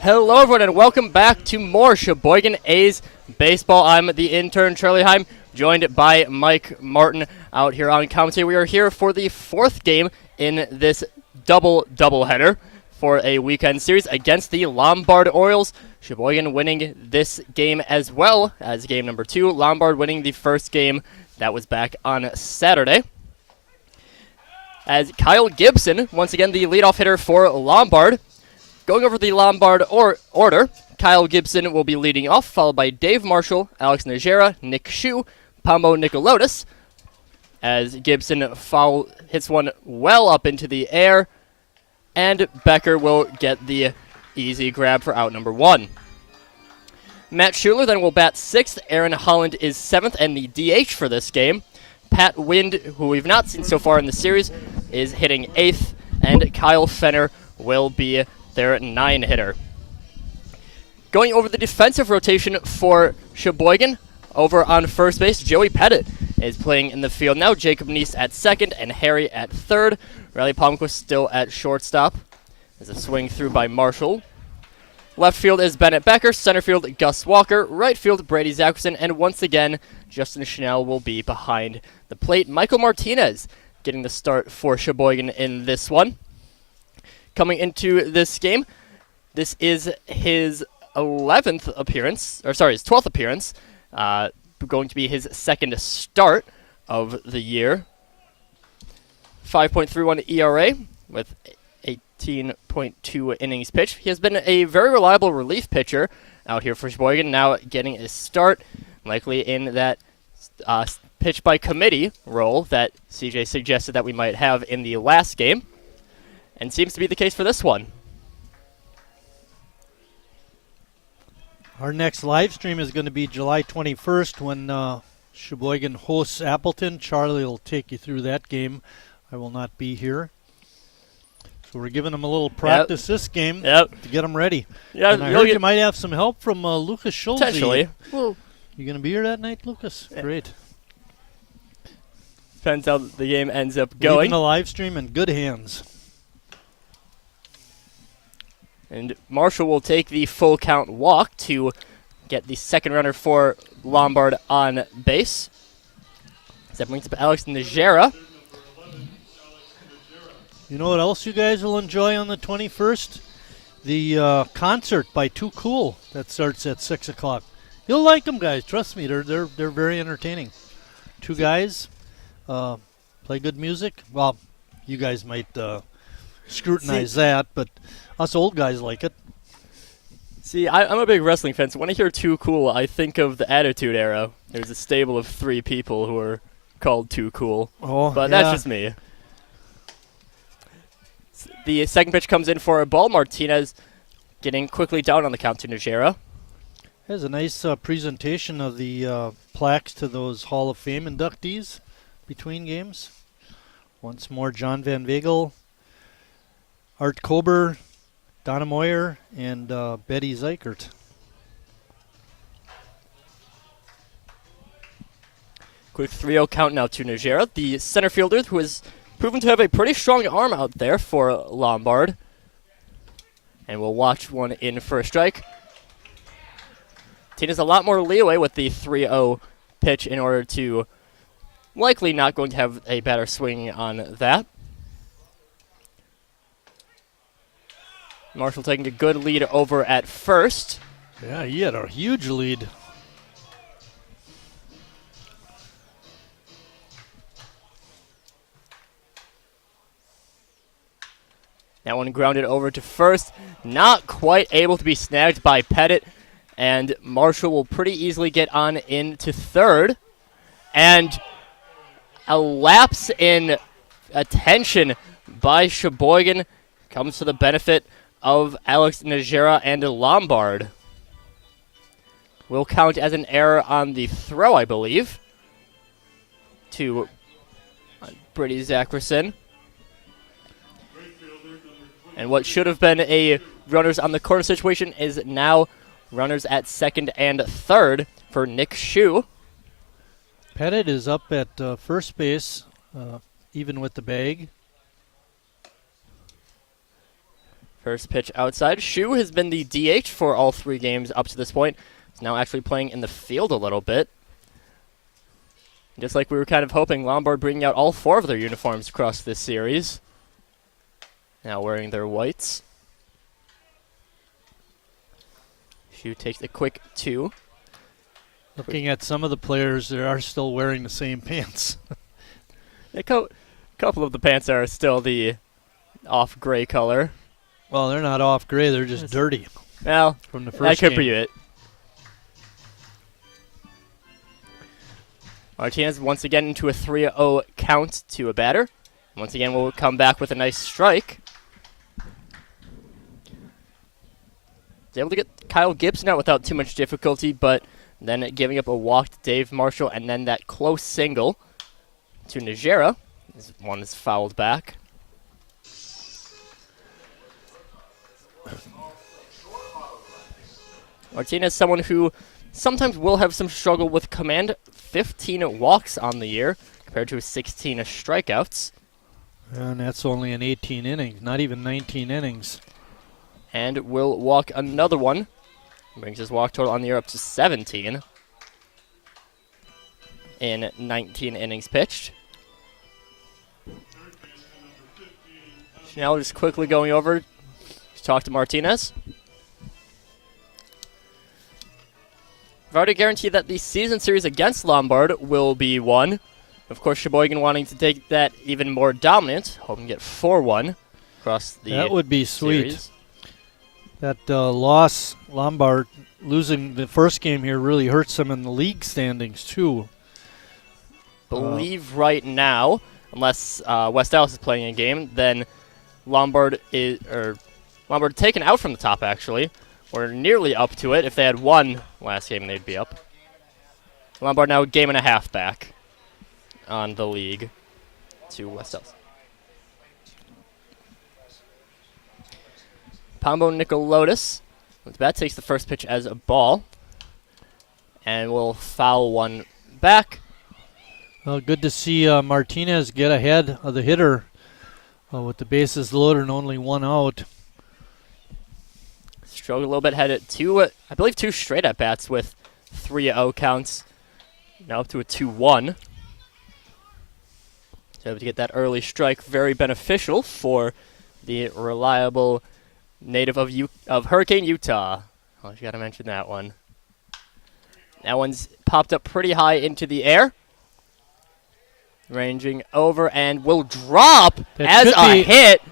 Hello, everyone, and welcome back to more Sheboygan A's baseball. I'm the intern, Charlie Heim, joined by Mike Martin out here on commentary. We are here for the fourth game in this doubleheader for a weekend series against the Lombard Orioles. Sheboygan winning this game as well as game number 2. Lombard winning the first game that was back on Saturday. As Kyle Gibson, once again the leadoff hitter for Lombard. Going over the Lombard order, Kyle Gibson will be leading off, followed by Dave Marshall, Alex Najera, Nick Shue, Pombo Nicolotis. As Gibson hits one well up into the air, and Becker will get the easy grab for out number 1. Matt Schuler then will bat 6th. Aaron Holland is 7th and the DH for this game. Pat Wind, who we've not seen so far in the series, is hitting 8th, and Kyle Fenner will be their 9-hitter. Going over the defensive rotation for Sheboygan, over on first base, Joey Pettit is playing in the field now. Jacob Neese at 2nd and Harry at 3rd. Riley Palmquist still at shortstop. There's a swing through by Marshall. Left field is Bennett Becker. Center field, Gus Walker. Right field, Brady Zackerson. And once again, Justin Schnell will be behind the plate. Michael Martinez getting the start for Sheboygan in this one. Coming into this game, this is his 12th appearance, going to be his second start of the year. 5.31 ERA with 18.2 innings pitched. He has been a very reliable relief pitcher out here for Sheboygan, now getting a start, likely in that pitch by committee role that CJ suggested that we might have in the last game, and seems to be the case for this one. Our next live stream is going to be July 21st when Sheboygan hosts Appleton. Charlie will take you through that game. I will not be here. So we're giving them a little practice this game to get them ready. Yeah, and I heard you might have some help from Lucas Schulze. Potentially. You going to be here that night, Lucas? Yeah. Great. Depends how the game ends up going. Leaving the live stream in good hands. And Marshall will take the full count walk to get the second runner for Lombard on base. That brings up Alex Najera. You know what else you guys will enjoy on the 21st? The concert by Too Cool that starts at 6 o'clock. You'll like them, guys. Trust me, they're very entertaining. Two guys play good music. Well, you guys might scrutinize that, but us old guys like it. See, I'm a big wrestling fan, so when I hear Too Cool, I think of the Attitude Era. There's a stable of 3 people who are called Too Cool. Oh, but that's just me. The second pitch comes in for a ball. Martinez getting quickly down on the count to Najera. Has a nice presentation of the plaques to those Hall of Fame inductees between games. Once more, John Van Vegel, Art Kober, Donna Moyer, and Betty Zeichert. Quick 3-0 count now to Najera, the center fielder who has proven to have a pretty strong arm out there for Lombard. And we'll watch one in for a strike. Tina's a lot more leeway with the 3-0 pitch in order to likely not going to have a better swing on that. Marshall taking a good lead over at first. Yeah, he had a huge lead. That one grounded over to first. Not quite able to be snagged by Pettit. And Marshall will pretty easily get on into third. And a lapse in attention by Sheboygan comes to the benefit of Alex Najera and Lombard. Will count as an error on the throw, I believe, to Brady Zackerson. And what should have been a runners on the corner situation is now runners at second and third for Nick Shue. Pettit is up at first base, even with the bag. First pitch outside. Shu has been the DH for all 3 games up to this point. He's now actually playing in the field a little bit. Just like we were kind of hoping, Lombard bringing out all 4 of their uniforms across this series. Now wearing their whites. Shu takes a quick 2. Looking at some of the players, they are still wearing the same pants. A couple of the pants are still the off gray color. Well, they're not off gray, they're just dirty. Well, from the that first could game. be it. Martinez once again into a 3-0 count to a batter. Once again, we'll come back with a nice strike. He's able to get Kyle Gibson out without too much difficulty, but then giving up a walk to Dave Marshall, and then that close single to Najera. This one is fouled back. Martinez, someone who sometimes will have some struggle with command. 15 walks on the year compared to 16 strikeouts. And that's only in 18 innings, not even 19 innings. And will walk another one. Brings his walk total on the year up to 17 in 19 innings pitched. Now just quickly going over to talk to Martinez. I've already guaranteed that the season series against Lombard will be won. Of course, Sheboygan wanting to take that even more dominant, hoping to get 4-1 across the That would be sweet. series. That loss, Lombard losing the first game here really hurts them in the league standings too. Believe right now, unless West Dallas is playing a game, then Lombard taken out from the top actually. We're nearly up to it. If they had won last game, they'd be up. Lombard now a game and a half back on the league to West Dallas. Pombo Nicolotis with bat takes the first pitch as a ball and will foul one back. Well, good to see Martinez get ahead of the hitter with the bases loaded and only 1 out. Struggled a little bit, had it I believe two straight at bats with 3-0 counts. Now up to a 2-1. So able to get that early strike, very beneficial for the reliable native of Hurricane, Utah. Oh, you got to mention that one. That one's popped up pretty high into the air. Ranging over and will drop as a hit.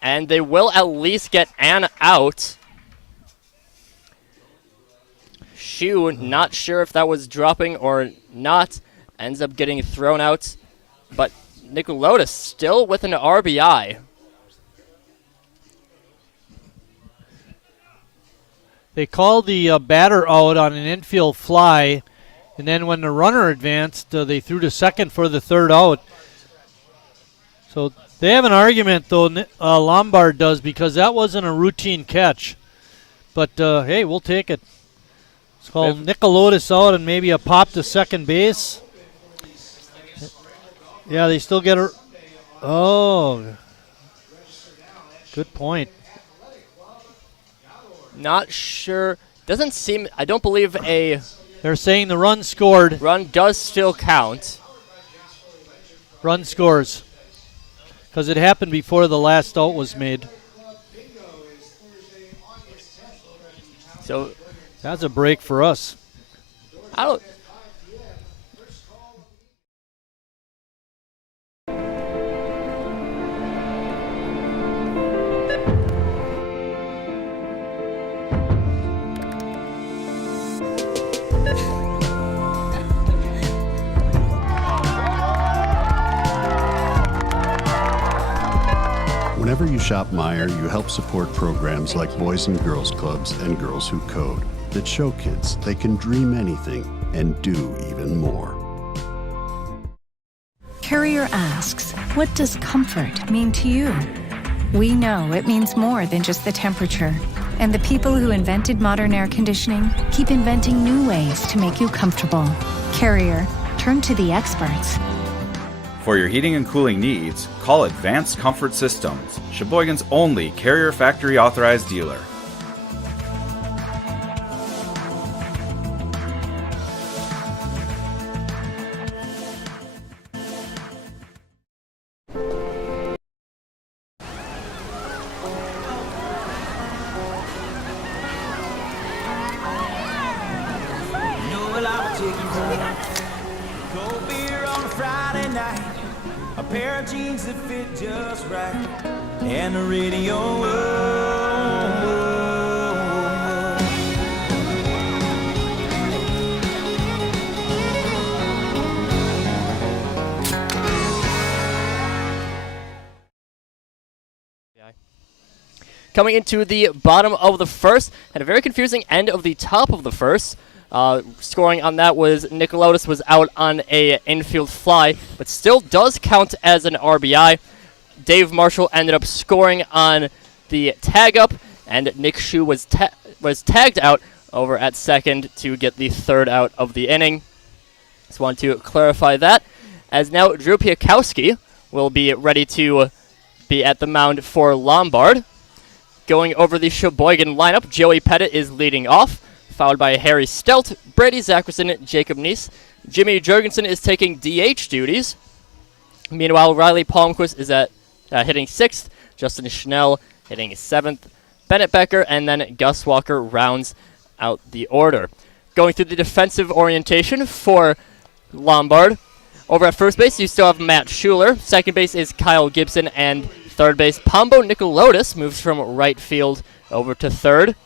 And they will at least get an out. Shu, not sure if that was dropping or not. Ends up getting thrown out. But Nicolotis still with an RBI. They called the batter out on an infield fly, and then when the runner advanced, they threw to second for the third out. So they have an argument, though, Lombard does, because that wasn't a routine catch. But, hey, we'll take it. It's called Nicolotis out and maybe a pop to second base. Yeah, they still get her. Oh, good point. Not sure. Doesn't seem. I don't believe a They're saying the run scored. run does still count. Run scores. Because it happened before the last out was made. So That's a break for us. I don't. Whenever you shop Meijer, you help support programs like Boys and Girls Clubs and Girls Who Code that show kids they can dream anything and do even more. Carrier asks, what does comfort mean to you? We know it means more than just the temperature. And the people who invented modern air conditioning keep inventing new ways to make you comfortable. Carrier, turn to the experts. For your heating and cooling needs, call Advanced Comfort Systems, Sheboygan's only Carrier Factory authorized dealer. Cold beer on a Friday night, a pair of jeans that fit just right, and the radio. Coming into the bottom of the first, had a very confusing end of the top of the first. Scoring on that was Nicolotis was out on a infield fly, but still does count as an RBI. Dave Marshall ended up scoring on the tag up, and Nick Shue was tagged out over at second to get the third out of the inning. Just want to clarify that, as now Drew Piakowski will be ready to be at the mound for Lombard. Going over the Sheboygan lineup, Joey Pettit is leading off, followed by Harry Stelt, Brady Zackerson, Jacob Neese. Jimmy Jurgensen is taking DH duties. Meanwhile, Riley Palmquist is at hitting 6th, Justin Schnell hitting 7th, Bennett Becker, and then Gus Walker rounds out the order. Going through the defensive orientation for Lombard. Over at first base, you still have Matt Schuler. Second base is Kyle Gibson, and third base, Pombo Nicolotis moves from right field over to third.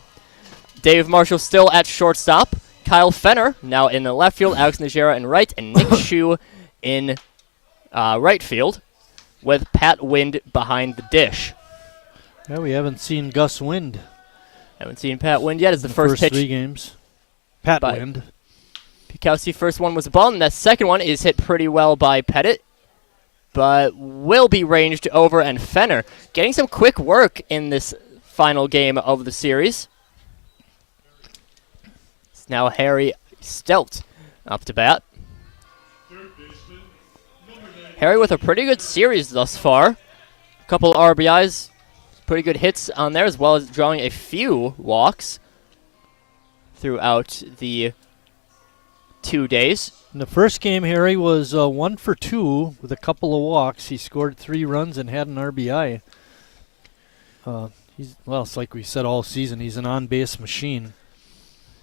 Dave Marshall still at shortstop. Kyle Fenner now in the left field. Alex Najera in right, and Nick Shue in right field, with Pat Wind behind the dish. Yeah, we haven't seen Gus Wind. Haven't seen Pat Wind yet. It's the in first pitch. 3 games. Pat Wind. Piakowski, first one was a ball, and that second one is hit pretty well by Pettit, but will be ranged over, and Fenner getting some quick work in this final game of the series. It's now Harry Stelt up to bat. Harry with a pretty good series thus far. A couple RBIs, pretty good hits on there, as well as drawing a few walks throughout the 2 days. In the first game, Harry was 1 for 2 with a couple of walks. He scored 3 runs and had an RBI. It's like we said all season, he's an on-base machine.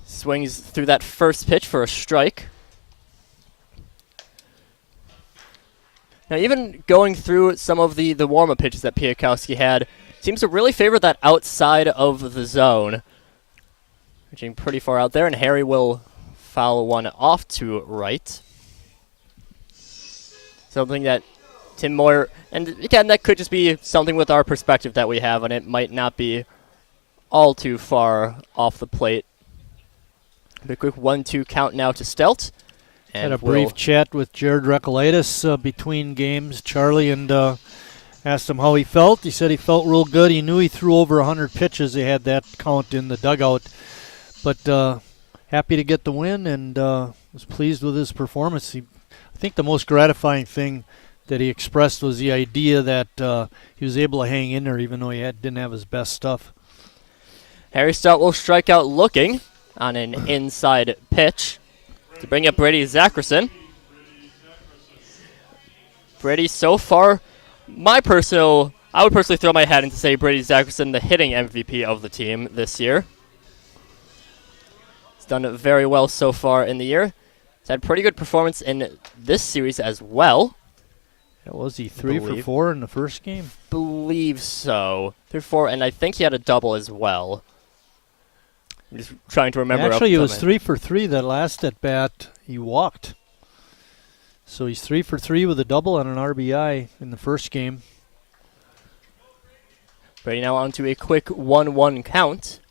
Swings through that first pitch for a strike. Now, even going through some of the warm-up pitches that Piakowski had, seems to really favor that outside of the zone. Reaching pretty far out there, and Harry will foul one off to right. Something that Tim Moyer, and again, that could just be something with our perspective that we have, and it might not be all too far off the plate. A quick 1-2 count now to Stelt. Had a brief chat with Jared Recolaitis between games, Charlie, and asked him how he felt. He said he felt real good. He knew he threw over 100 pitches. They had that count in the dugout. But happy to get the win, and was pleased with his performance. I think the most gratifying thing that he expressed was the idea that he was able to hang in there even though he didn't have his best stuff. Harry Stout will strike out looking on an inside pitch to bring up Brady Zackerson. Brady, so far, I would personally throw my hat in to say Brady Zackerson, the hitting MVP of the team this year. He's done it very well so far in the year. He's had pretty good performance in this series as well. Was he 3 for 4 in the first game? Believe so. 3 for 4, and I think he had a double as well. I'm just trying to remember. Actually, he was 3 for 3 that last at bat. He walked. So he's 3 for 3 with a double and an RBI in the first game. Brady now on to a quick 1-1 count.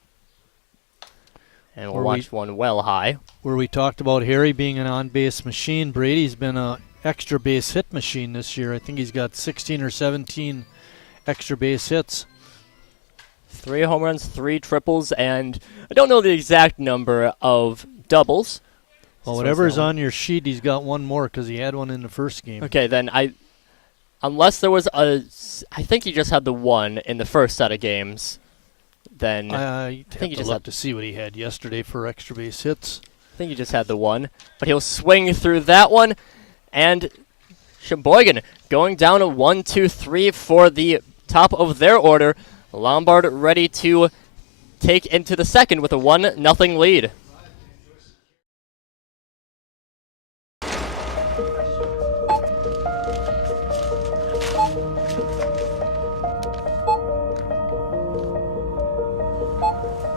And we'll watch one well high. Where we talked about Harry being an on-base machine, Brady's been an extra base hit machine this year. I think he's got 16 or 17 extra base hits. 3 home runs, 3 triples, and I don't know the exact number of doubles. Well, whatever's on your sheet, he's got one more because he had one in the first game. Okay, then I unless there was I think he just had the one in the first set of games. Then I think he have to just look had to see what he had yesterday for extra base hits. I think he just had the one, but he'll swing through that one, and Sheboygan going down a 1-2-3 for the top of their order. Lombard ready to take into the second with a 1-0 lead.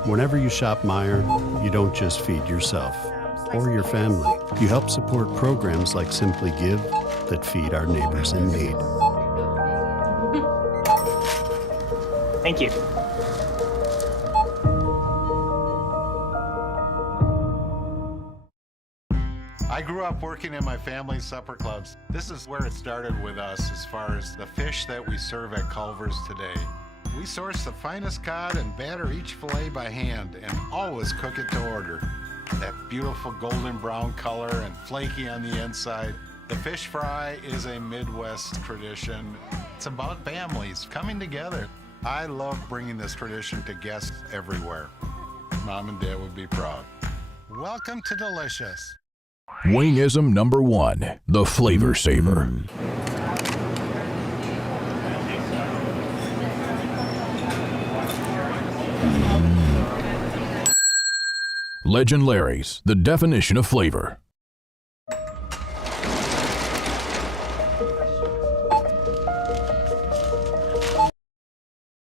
Whenever you shop Meijer, you don't just feed yourself or your family. You help support programs like Simply Give that feed our neighbors in need. Thank you. I grew up working in my family's supper clubs. This is where it started with us as far as the fish that we serve at Culver's today. We source the finest cod and batter each fillet by hand and always cook it to order. That beautiful golden brown color and flaky on the inside. The fish fry is a Midwest tradition. It's about families coming together. I love bringing this tradition to guests everywhere. Mom and Dad would be proud. Welcome to Delicious. Wingism number 1, the Flavor Saver. Legend Larry's, the definition of flavor.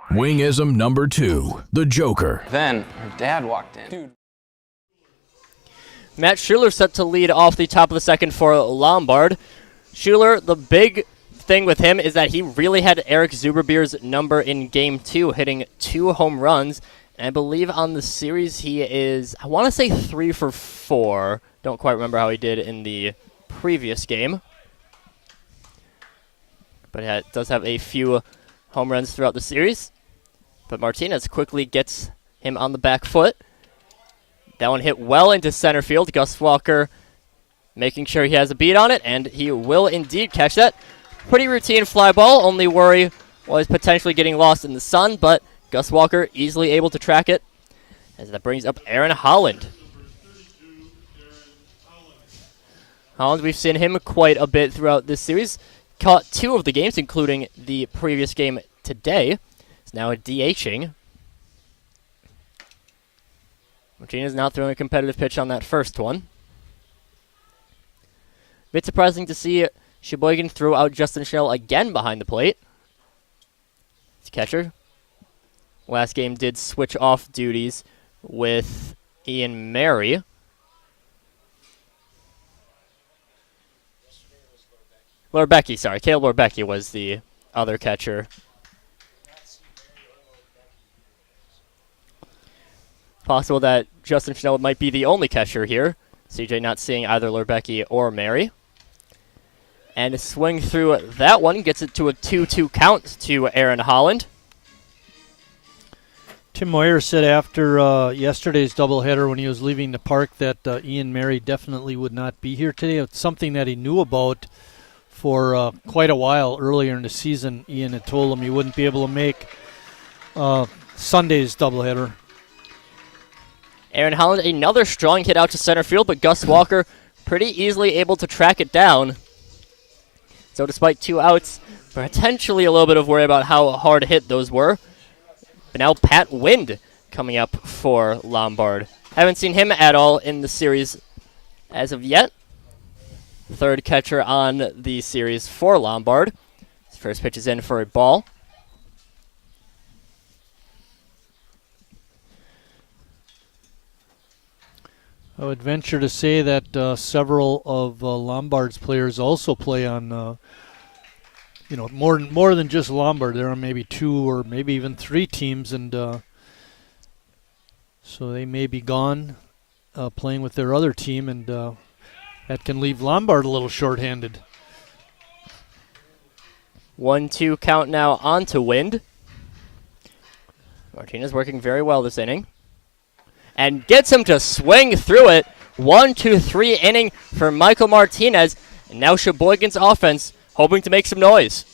Wingism number 2, the Joker. Then her dad walked in. Dude. Matt Schuler set to lead off the top of the second for Lombard. Schuler, the big thing with him is that he really had Eric Zuberbeer's number in Game 2, hitting 2 home runs. And I believe on the series he is, I want to say 3 for 4. Don't quite remember how he did in the previous game. But he does have a few home runs throughout the series. But Martinez quickly gets him on the back foot. That one hit well into center field. Gus Walker making sure he has a beat on it, and he will indeed catch that. Pretty routine fly ball. Only worry was potentially getting lost in the sun, but Gus Walker easily able to track it, as that brings up Aaron Holland. Holland, we've seen him quite a bit throughout this series. Caught 2 of the games, including the previous game today. He's now DHing. Martinez not throwing a competitive pitch on that first one. Bit surprising to see Sheboygan throw out Justin Schnell again behind the plate. It's catcher. Last game did switch off duties with Ian Mary. Lorbecki, sorry. Caleb Lorbecki was the other catcher. Possible that Justin Schnell might be the only catcher here. CJ not seeing either Lorbecki or Mary. And a swing through that one gets it to a 2-2 count to Aaron Holland. Tim Moyer said after yesterday's doubleheader when he was leaving the park that Ian Mary definitely would not be here today. It's something that he knew about for quite a while earlier in the season. Ian had told him he wouldn't be able to make Sunday's doubleheader. Aaron Holland, another strong hit out to center field, but Gus Walker pretty easily able to track it down. So despite 2 outs, potentially a little bit of worry about how hard hit those were. But now Pat Wind coming up for Lombard. Haven't seen him at all in the series as of yet. Third catcher on the series for Lombard. His first pitch is in for a ball. I would venture to say that several of Lombard's players also play on, more than just Lombard. There are maybe 2 or maybe even 3 teams, and so they may be gone playing with their other team, and that can leave Lombard a little shorthanded. 1-2 count now on to Wind. Martinez working very well this inning. And gets him to swing through it. 1-2-3 inning for Michael Martinez. And now Sheboygan's offense hoping to make some noise.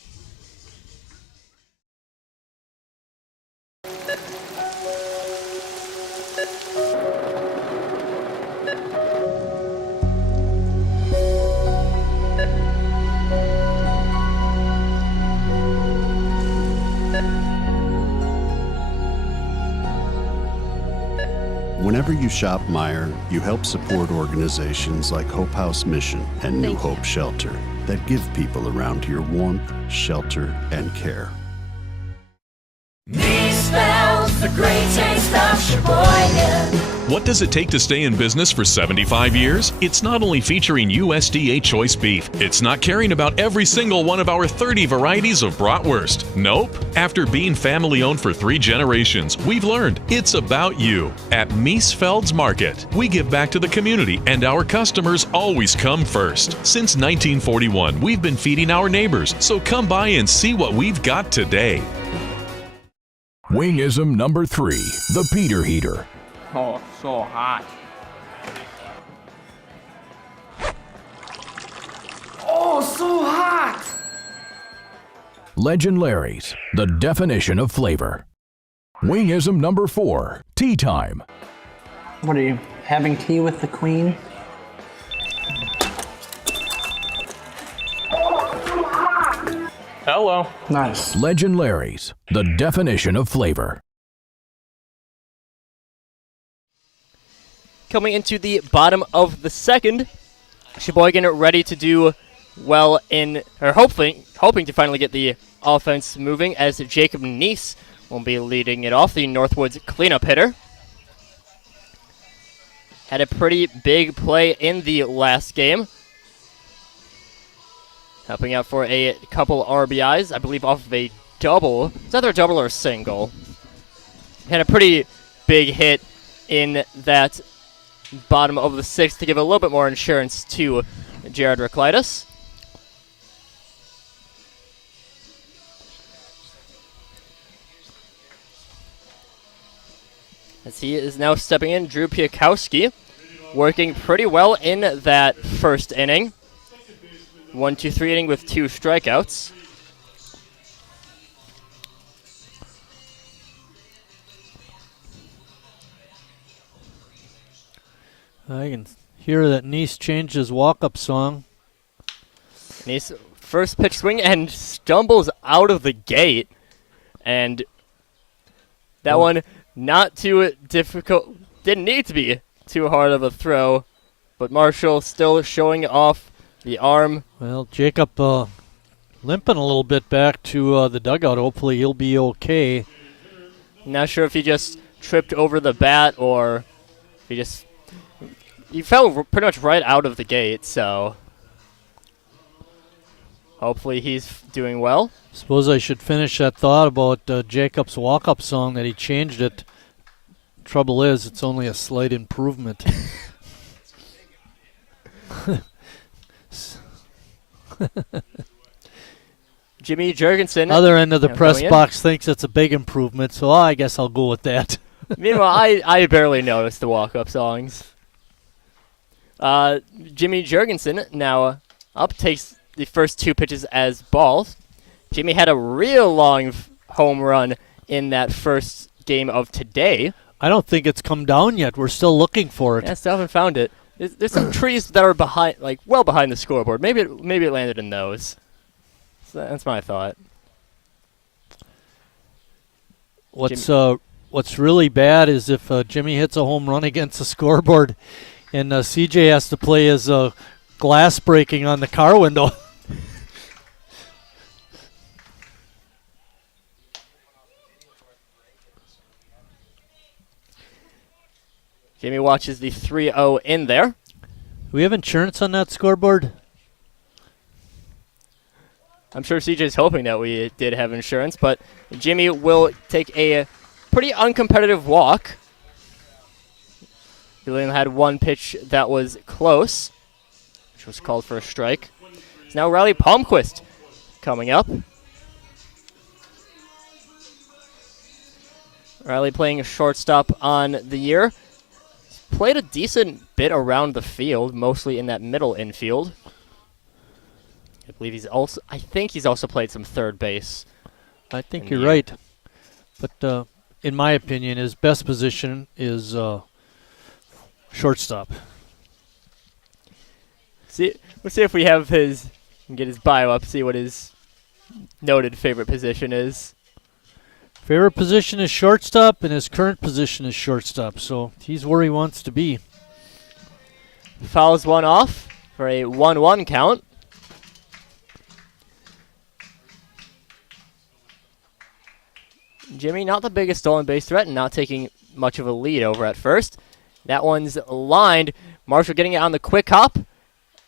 Whenever you shop Meyer, you help support organizations like Hope House Mission and New Hope Shelter that give people around here warmth, shelter, and care. Me spells the great taste of Sheboygan. What does it take to stay in business for 75 years? It's not only featuring USDA choice beef. It's not caring about every single one of our 30 varieties of bratwurst. Nope. After being family-owned for 3 generations, we've learned it's about you. At Miesfeld's Market, we give back to the community, and our customers always come first. Since 1941, we've been feeding our neighbors, so come by and see what we've got today. Wingism number 3, the Peter Heater. Oh, so hot. Oh, so hot! Legend Larry's, the definition of flavor. Wingism number 4, tea time. What are you, having tea with the queen? Hello. Nice. Legend Larry's, the definition of flavor. Coming into the bottom of the second, Sheboygan ready to do well hoping to finally get the offense moving as Jacob Neese will be leading it off, the Northwoods cleanup hitter. Had a pretty big play in the last game, helping out for a couple RBIs, I believe off of a double. It's either a double or a single. Had a pretty big hit in that bottom of the sixth to give a little bit more insurance to Jared Raklitis. As he is now stepping in, Drew Piakowski, working pretty well in that first inning. 1-2-3 inning with 2 strikeouts. I can hear that Neese changed his walk-up song. Neese first pitch swing and stumbles out of the gate. And that one not too difficult. Didn't need to be too hard of a throw. But Marshall still showing off the arm. Well, Jacob limping a little bit back to the dugout. Hopefully he'll be okay. Not sure if he just tripped over the bat or if he fell pretty much right out of the gate, so hopefully he's doing well. Suppose I should finish that thought about Jacob's walk-up song, that he changed it. Trouble is, it's only a slight improvement. Jimmy Jurgensen. Other end of the press box thinks it's a big improvement, so I guess I'll go with that. Meanwhile, I barely noticed the walk-up songs. Jimmy Jurgensen now up, takes the first 2 pitches as balls. Jimmy had a real long home run in that first game of today. I don't think it's come down yet. We're still looking for it. Yeah, still haven't found it. There's some trees that are behind, like well behind the scoreboard. Maybe it landed in those. So that's my thought. What's really bad is if Jimmy hits a home run against the scoreboard, and CJ has to play his glass breaking on the car window. Jamie watches the 3-0 in there. Do we have insurance on that scoreboard? I'm sure CJ's hoping that we did have insurance, but Jimmy will take a pretty uncompetitive walk. He only had 1 pitch that was close, which was called for a strike. It's now Riley Palmquist coming up. Riley playing a shortstop on the year. Played a decent bit around the field, mostly in that middle infield. I think he's also played some third base. I think you're right. But in my opinion, his best position is shortstop. Let's see if we have his, get his bio up, see what his noted favorite position is. Favorite position is shortstop, and his current position is shortstop, so he's where he wants to be. Fouls one off for a 1-1 count. Jimmy, not the biggest stolen base threat and not taking much of a lead over at first. That one's lined. Marshall getting it on the quick hop,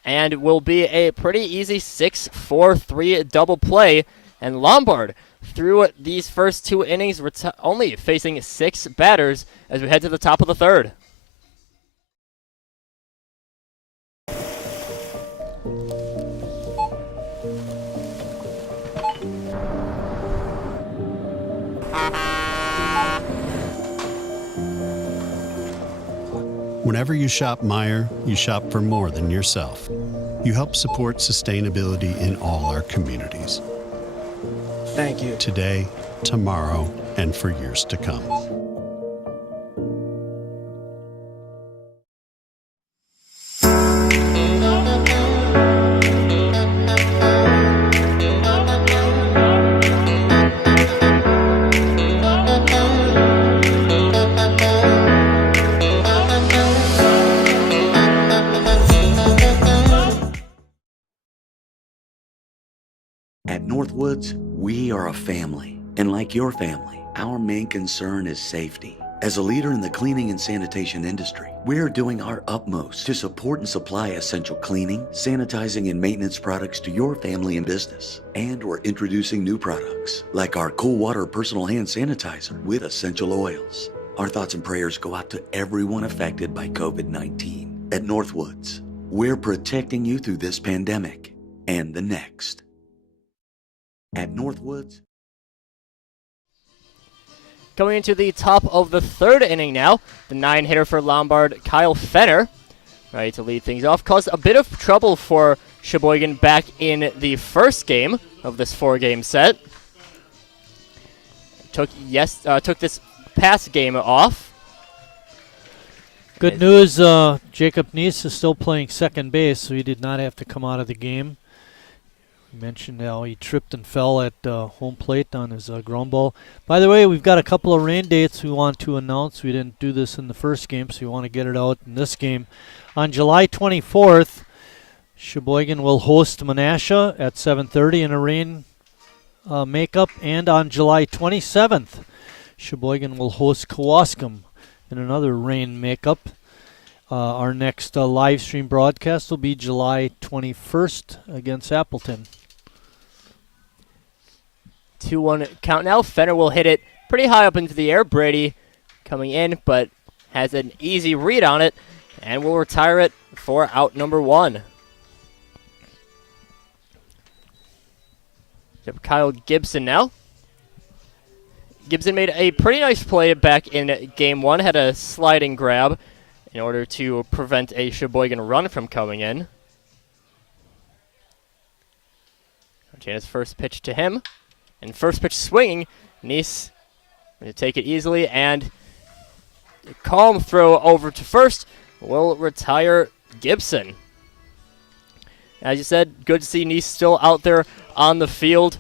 and will be a pretty easy 6-4-3 double play. And Lombard, through these first 2 innings, only facing 6 batters as we head to the top of the third. Whenever you shop Meijer, you shop for more than yourself. You help support sustainability in all our communities. Thank you. Today, tomorrow, and for years to come. At Northwoods, we are a family, and like your family, our main concern is safety. As a leader in the cleaning and sanitation industry, we're doing our utmost to support and supply essential cleaning, sanitizing, and maintenance products to your family and business. And we're introducing new products, like our Cool Water Personal Hand Sanitizer with essential oils. Our thoughts and prayers go out to everyone affected by COVID-19. At Northwoods, we're protecting you through this pandemic and the next. At Northwoods. Going into the top of the third inning now, the 9-hitter for Lombard, Kyle Fenner, ready to lead things off. Caused a bit of trouble for Sheboygan back in the first game of this 4-game set. Took this past game off. Good news, Jacob Neese is still playing second base, so he did not have to come out of the game. We mentioned how he tripped and fell at home plate on his ground ball. By the way, we've got a couple of rain dates we want to announce. We didn't do this in the first game, so we want to get it out in this game. On July 24th, Sheboygan will host Menasha at 7:30 in a rain makeup. And on July 27th, Sheboygan will host Kewaskum in another rain makeup. Our next live stream broadcast will be July 21st against Appleton. 2-1 count now. Fenner will hit it pretty high up into the air. Brady coming in, but has an easy read on it, and will retire it for out number 1. Kyle Gibson now. Gibson made a pretty nice play back in game 1, had a sliding grab in order to prevent a Sheboygan run from coming in. Martinez first pitch to him, and first pitch swinging. Neese going to take it easily, and a calm throw over to first will retire Gibson. As you said, good to see Neese still out there on the field.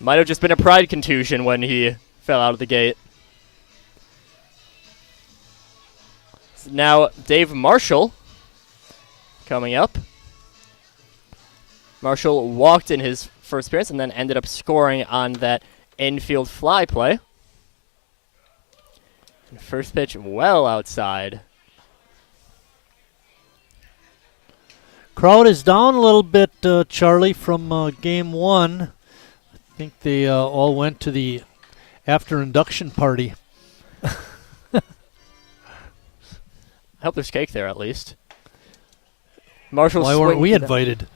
Might have just been a pride contusion when he fell out of the gate. So now Dave Marshall coming up. Marshall walked in his first appearance and then ended up scoring on that infield fly play. First pitch well outside. Crowd is down a little bit, Charlie, from game 1. I think they all went to the after induction party. I hope there's cake there at least. Marshall. Why weren't we invited?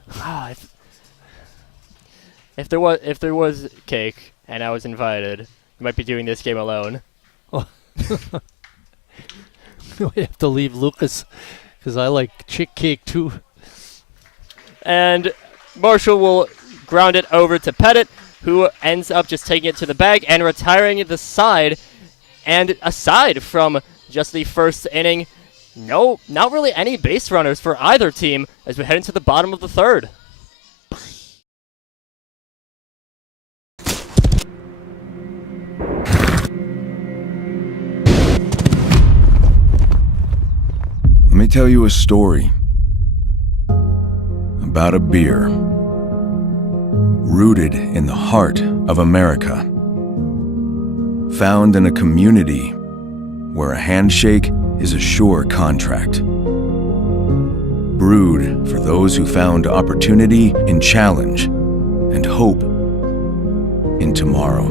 If there was cake and I was invited, you might be doing this game alone. We have to leave Lucas because I like chick cake too. And Marshall will ground it over to Pettit, who ends up just taking it to the bag and retiring the side And aside from just the first inning, no, not really any base runners for either team as we head into the bottom of the third. Let me tell you a story about a beer rooted in the heart of America, found in a community where a handshake is a sure contract, brewed for those who found opportunity in challenge and hope in tomorrow,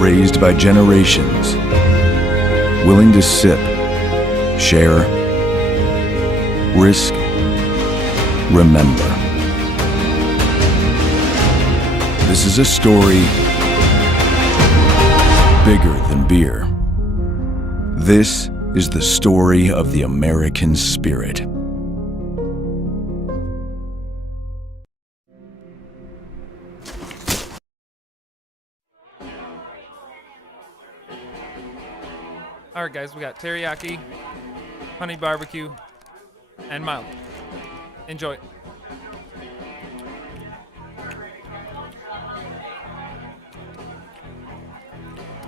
raised by generations willing to sip, share, risk, remember. This is a story bigger than beer. This is the story of the American spirit. All right, guys, we got teriyaki, honey barbecue, and mild. Enjoy.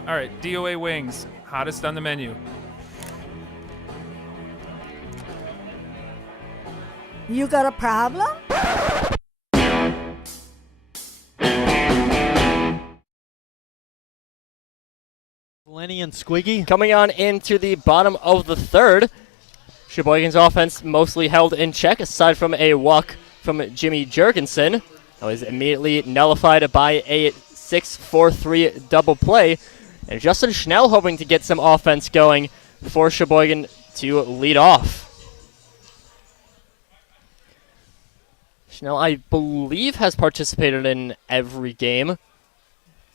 All right, DOA wings, hottest on the menu. You got a problem? Lenny and Squiggy. Coming on into the bottom of the third, Sheboygan's offense mostly held in check, aside from a walk from Jimmy Jurgensen. That was immediately nullified by a 6-4-3 double play. And Justin Schnell hoping to get some offense going for Sheboygan to lead off. Schnell, I believe, has participated in every game. I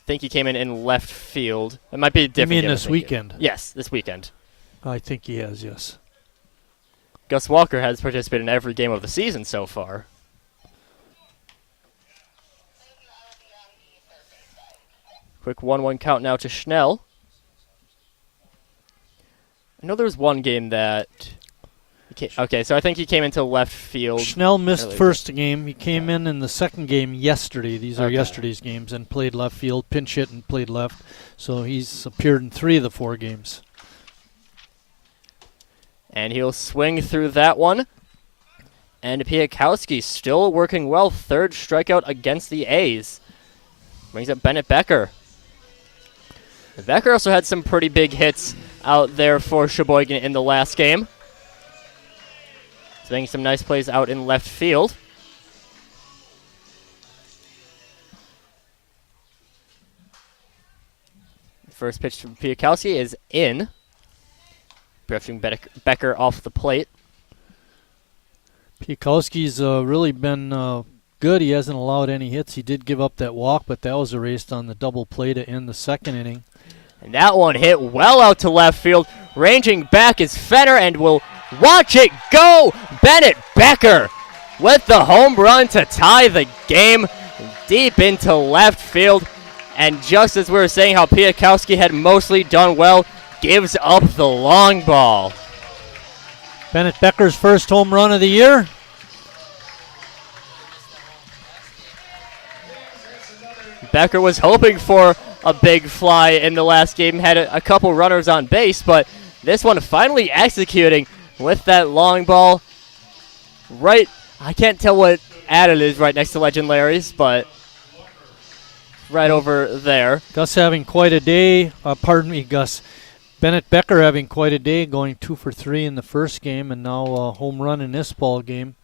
think he came in left field. It might be a different game. You mean this weekend? Yes, this weekend. I think he has, yes. Gus Walker has participated in every game of the season so far. Quick 1-1 count now to Schnell. I know there was one game that... Okay, so I think he came into left field. Schnell missed first game. He came in the second game yesterday. These are yesterday's games, and played left field, pinch hit, and played left. So he's appeared in 3 of the 4 games. And he'll swing through that one. And Piakowski still working well. 3rd strikeout against the A's. Brings up Bennett Becker. Becker also had some pretty big hits out there for Sheboygan in the last game. He's making some nice plays out in left field. First pitch from Piakowski is in. Drifting Becker off the plate. Piakowski's really been good. He hasn't allowed any hits. He did give up that walk, but that was erased on the double play to end the second inning. And that one hit well out to left field. Ranging back is Fenner, and we'll watch it go. Bennett Becker with the home run to tie the game deep into left field. And just as we were saying how Piakowski had mostly done well, gives up the long ball. Bennett Becker's first home run of the year. Becker was hoping for a big fly in the last game, had a couple runners on base, but this one finally executing with that long ball. Right, I can't tell what ad it is right next to Legend Larry's, but right over there. Gus having quite a day. Pardon me, Gus. Bennett Becker having quite a day, going 2 for 3 in the first game, and now a home run in this ball game.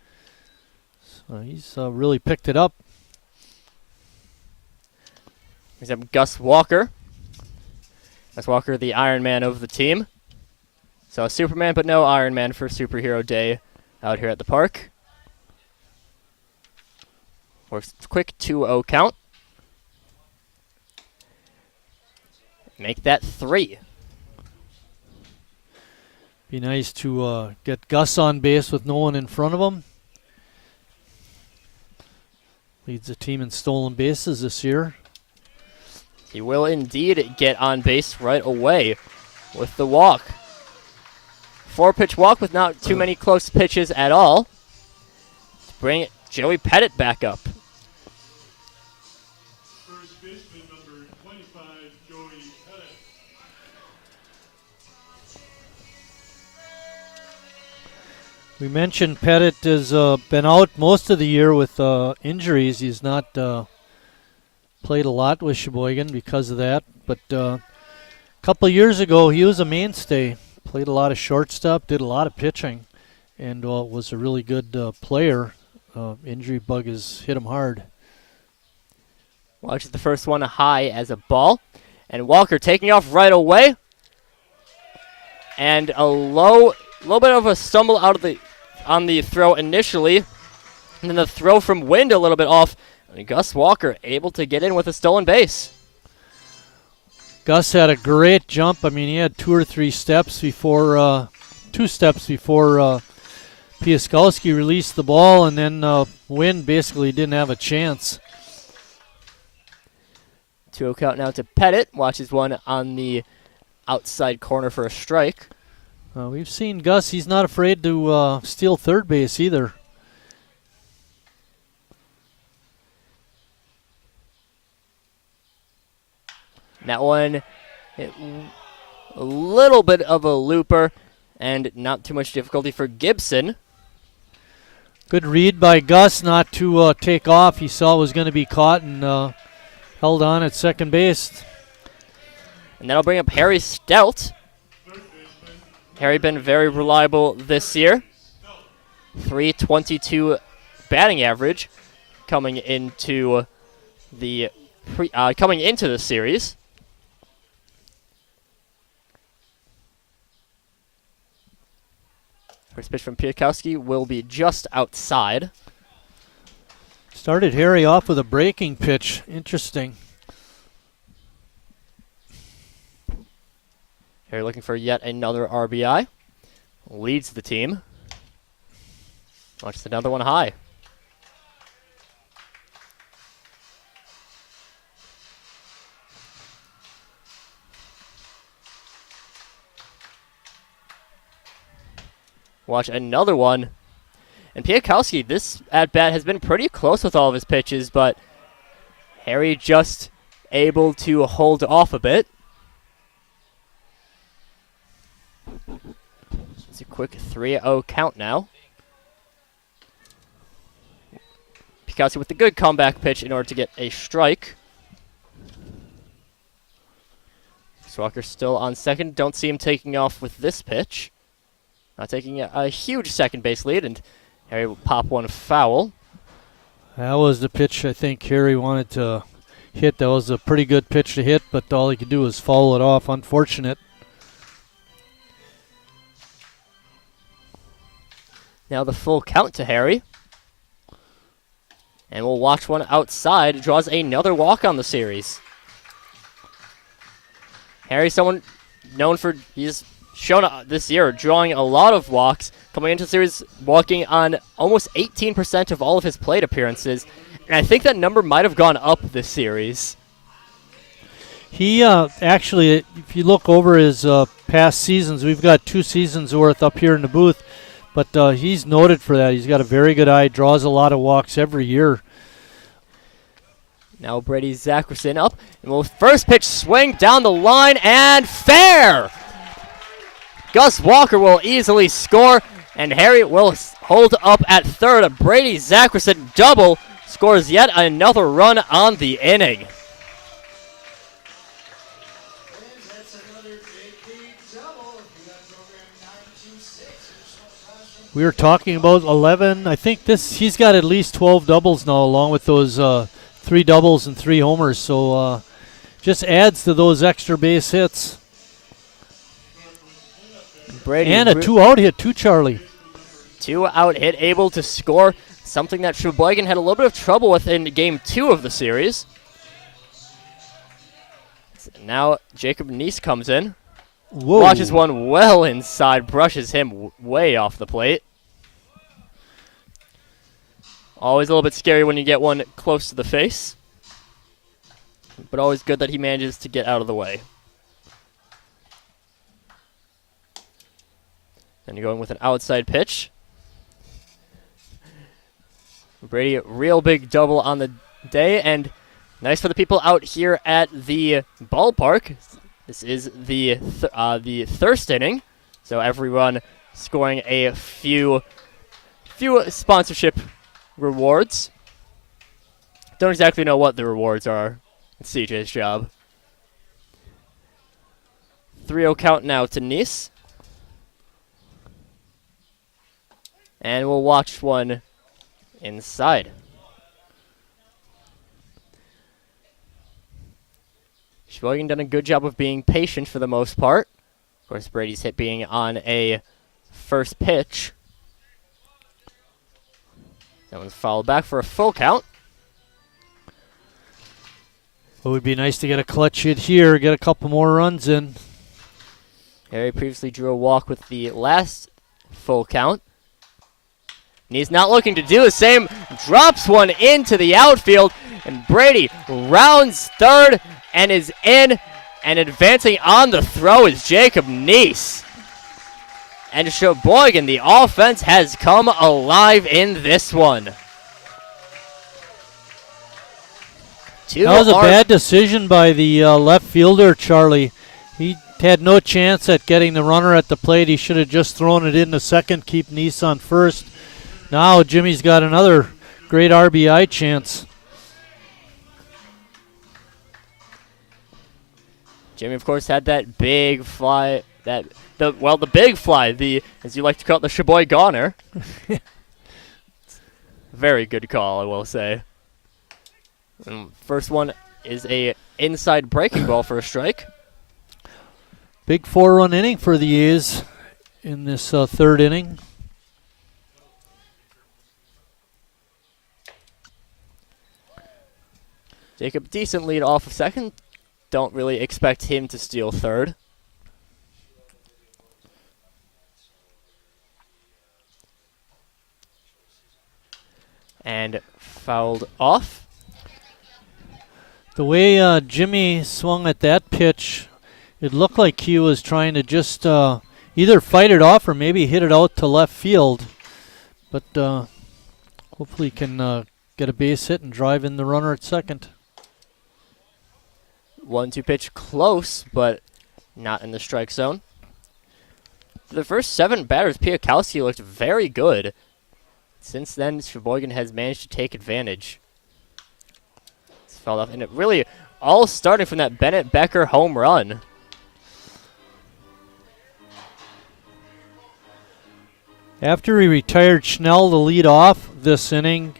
So he's really picked it up. We have Gus Walker. Gus Walker, the Iron Man of the team. So Superman, but no Iron Man for Superhero Day out here at the park. Works quick 2-0 count. Make that 3. Be nice to get Gus on base with no one in front of him. Leads the team in stolen bases this year. He will indeed get on base right away with the walk. 4-pitch walk with not too many close pitches at all. To bring Joey Pettit back up. First baseman number 25, Joey Pettit. We mentioned Pettit has been out most of the year with injuries. He's not played a lot with Sheboygan because of that. But a couple of years ago, he was a mainstay. Played a lot of shortstop, did a lot of pitching, and was a really good player. Injury bug has hit him hard. Watches the first one high as a ball. And Walker taking off right away. And a little bit of a stumble on the throw initially. And then the throw from wind a little bit off. And Gus Walker able to get in with a stolen base. Gus had a great jump. I mean, he had 2 or 3 steps before, 2 steps before Piaskowski released the ball, and then Wynn basically didn't have a chance. 2-0 count now to Pettit. Watches one on the outside corner for a strike. We've seen Gus. He's not afraid to steal third base either. That one hit a little bit of a looper and not too much difficulty for Gibson. Good read by Gus not to take off. He saw it was going to be caught and held on at second base. And that'll bring up Harry Stout. Harry been very reliable this year. .322 batting average coming into the series. First pitch from Piatkowski will be just outside. Started Harry off with a breaking pitch. Interesting. Harry looking for yet another RBI. Leads the team. Watch another one high. Watch another one. And Piatkowski, this at-bat has been pretty close with all of his pitches, but Harry just able to hold off a bit. It's a quick 3-0 count now. Piatkowski with the good comeback pitch in order to get a strike. Walker still on second. Don't see him taking off with this pitch. Not taking a huge second base lead, and Harry will pop one foul. That was the pitch I think Harry wanted to hit. That was a pretty good pitch to hit, but all he could do was foul it off. Unfortunate. Now the full count to Harry. And we'll watch one outside. Draws another walk on the series. Harry, someone known for, he's shown this year drawing a lot of walks, coming into the series walking on almost 18% of all of his plate appearances, and I think that number might have gone up this series. He actually, if you look over his past seasons, we've got 2 seasons worth up here in the booth, but he's noted for that. He's got a very good eye, draws a lot of walks every year. Now Brady Zackerson up, and will first pitch swing down the line, and fair! Gus Walker will easily score, and Harry will hold up at third. A Brady Zackerson double scores yet another run on the inning. We were talking about 11. I think he's got at least 12 doubles now, along with those 3 doubles and 3 homers. So just adds to those extra base hits. Brady and a 2-out hit too, Charlie. 2-out hit, able to score, something that Sheboygan had a little bit of trouble with in Game 2 of the series. Now Jacob Neese comes in. Whoa. Watches one well inside, brushes him way off the plate. Always a little bit scary when you get one close to the face. but always good that he manages to get out of the way. Then you're going with an outside pitch. Brady, real big double on the day, and nice for the people out here at the ballpark. This is the thirst inning, so everyone scoring a few sponsorship rewards. Don't exactly know what the rewards are. It's CJ's job. 3-0 count now to Nice. And we'll watch one inside. Sheboygan done a good job of being patient for the most part. Of course, Brady's hit being on a first pitch. That one's fouled back for a full count. It would be nice to get a clutch hit here, get a couple more runs in. Harry previously drew a walk with the last full count. And he's not looking to do the same. Drops one into the outfield. And Brady rounds third and is in. And advancing on the throw is Jacob Neese. And Sheboygan, the offense has come alive in this one. That was a bad decision by the left fielder, Charlie. He had no chance at getting the runner at the plate. He should have just thrown it in the second, keep Neese on first. Now Jimmy's got another great RBI chance. Jimmy, of course, had that big fly, the big fly, as you like to call it, the Sheboyganer. Very good call, I will say. And first one is a inside breaking ball for a strike. Big 4-run inning for the A's in this third inning. Jacob, decent lead off of second. Don't really expect him to steal third. And fouled off. The way Jimmy swung at that pitch, it looked like he was trying to just either fight it off or maybe hit it out to left field. But hopefully he can get a base hit and drive in the runner at second. 1-2 pitch close, but not in the strike zone. For the first 7 batters, Piakowski looked very good. Since then, Sheboygan has managed to take advantage. It's fouled off, and it really all starting from that Bennett Becker home run. After he retired Schnell to lead off this inning,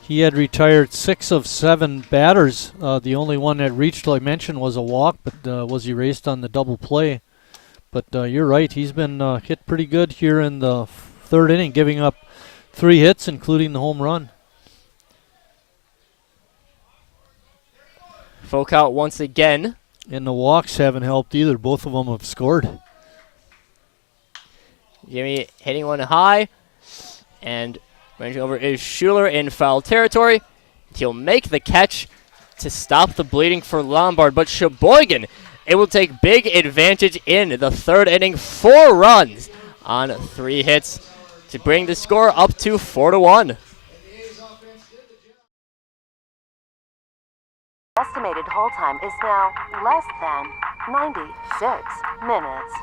he had retired 6 of 7 batters. The only one that reached, like I mentioned, was a walk, but was erased on the double play. But you're right, he's been hit pretty good here in the third inning, giving up 3 hits, including the home run. Full count once again. And the walks haven't helped either. Both of them have scored. Jimmy hitting one high, and ranging over is Schuler in foul territory. He'll make the catch to stop the bleeding for Lombard, but Sheboygan, it will take big advantage in the third inning. 4 runs on 3 hits to bring the score up to 4-1. Estimated hold time is now less than 96 minutes.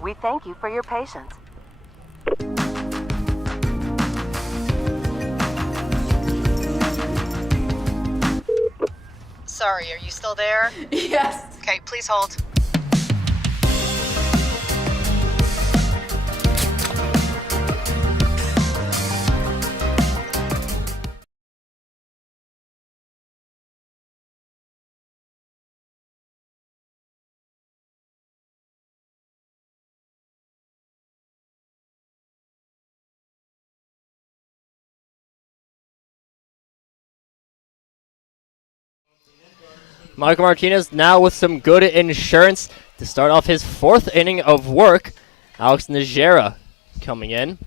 We thank you for your patience. Sorry, are you still there? Yes. Okay, please hold. Michael Martinez now with some good insurance to start off his 4th inning of work. Alex Najera coming in.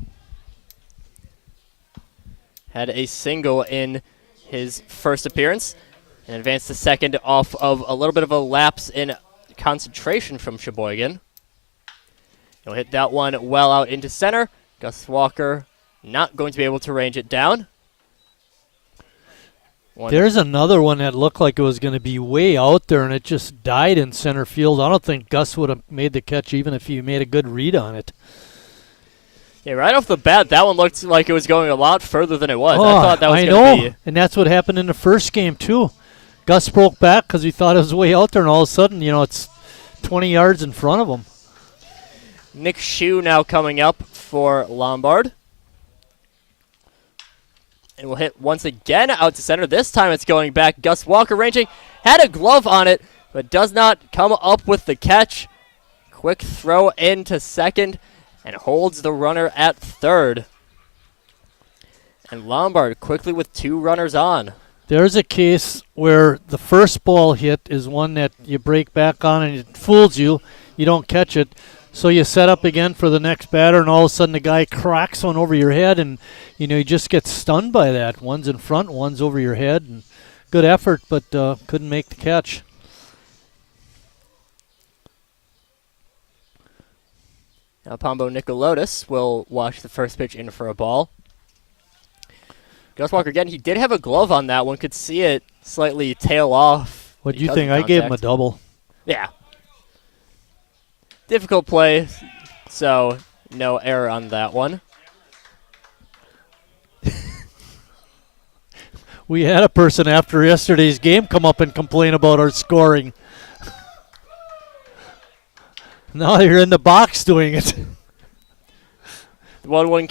Had a single in his first appearance and advanced to second off of a little bit of a lapse in concentration from Sheboygan. He'll hit that one well out into center. Gus Walker not going to be able to range it down. There's another one that looked like it was going to be way out there, and it just died in center field. I don't think Gus would have made the catch even if he made a good read on it. Yeah, right off the bat, that one looked like it was going a lot further than it was. Oh, I thought that was I going to know, be... and that's what happened in the first game, too. Gus broke back because he thought it was way out there, and all of a sudden, it's 20 yards in front of him. Nick Shue now coming up for Lombard. And we'll hit once again out to center. This time it's going back. Gus Walker ranging. Had a glove on it, but does not come up with the catch. Quick throw into second and holds the runner at third. And Lombard quickly with 2 runners on. There's a case where the first ball hit is one that you break back on and it fools you. You don't catch it. So you set up again for the next batter, and all of a sudden the guy cracks one over your head, and you just get stunned by that. One's in front, one's over your head. And good effort, but couldn't make the catch. Now Pombo Nicolotis will watch the first pitch in for a ball. Gus Walker again, he did have a glove on that one. Could see it slightly tail off. What do you think? I gave him a double. Yeah. Difficult play, so no error on that one. We had a person after yesterday's game come up and complain about our scoring. Now you're in the box doing it. The 1-1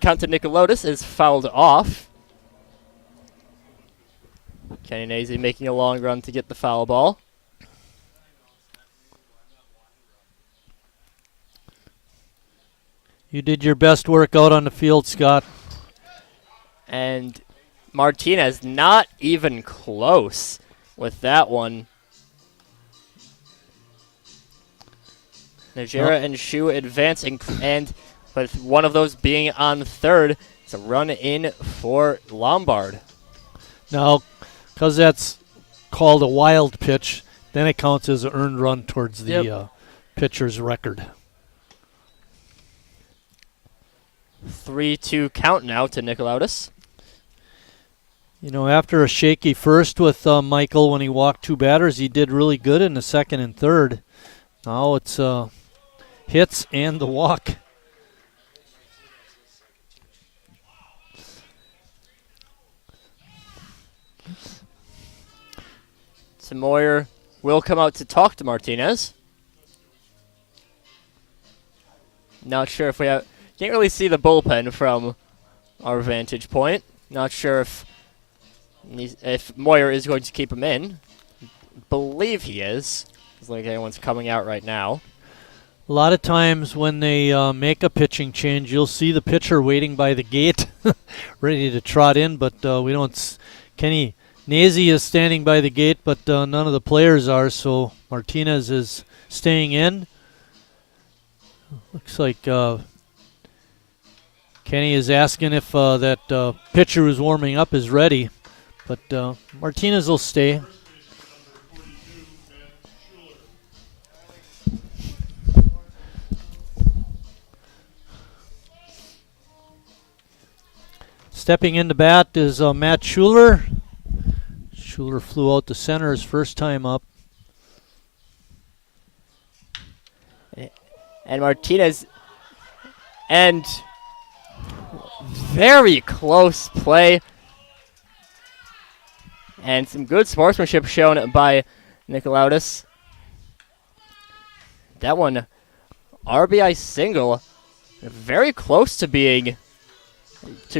count to Nicolotis is fouled off. Kenny Nazy making a long run to get the foul ball. You did your best work out on the field, Scott. And Martinez not even close with that one. Najera and Shue advancing, and with one of those being on third, it's a run in for Lombard. Now, because that's called a wild pitch, then it counts as an earned run towards the pitcher's record. 3-2 count now to Nicolotis. After a shaky first with Michael when he walked 2 batters, he did really good in the second and third. Now it's hits and the walk. Moyer will come out to talk to Martinez. Not sure if we have... Can't really see the bullpen from our vantage point. Not sure if Moyer is going to keep him in. Believe he is. It's like everyone's coming out right now. A lot of times when they make a pitching change, you'll see the pitcher waiting by the gate, ready to trot in, but we don't. Kenny Nazy is standing by the gate, but none of the players are, so Martinez is staying in. Looks like Kenny is asking if that pitcher who's warming up is ready, but Martinez will stay. Stepping into bat is Matt Schuler. Schuler flew out to center his first time up. And Martinez, and very close play. And some good sportsmanship shown by Nicolotis. That one, RBI single, very close to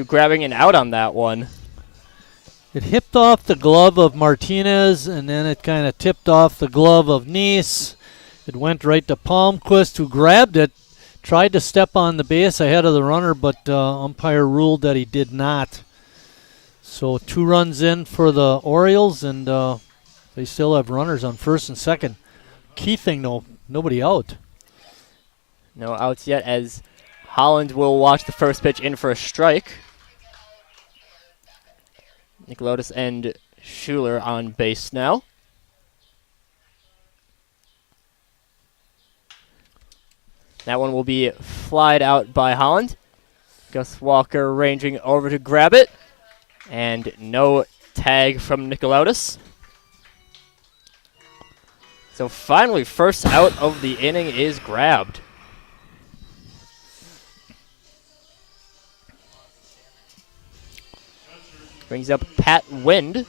grabbing an out on that one. It hipped off the glove of Martinez, and then it kind of tipped off the glove of Neese. It went right to Palmquist, who grabbed it, tried to step on the base ahead of the runner, but umpire ruled that he did not. So 2 runs in for the Orioles, and They still have runners on first and second. Key thing, though, nobody out. No outs yet as Holland will watch the first pitch in for a strike. Nicolotis and Schuler on base now. That one will be flied out by Holland. Gus Walker ranging over to grab it. And no tag from Nicolotis. So finally, first out of the inning is grabbed. Brings up Pat Wind.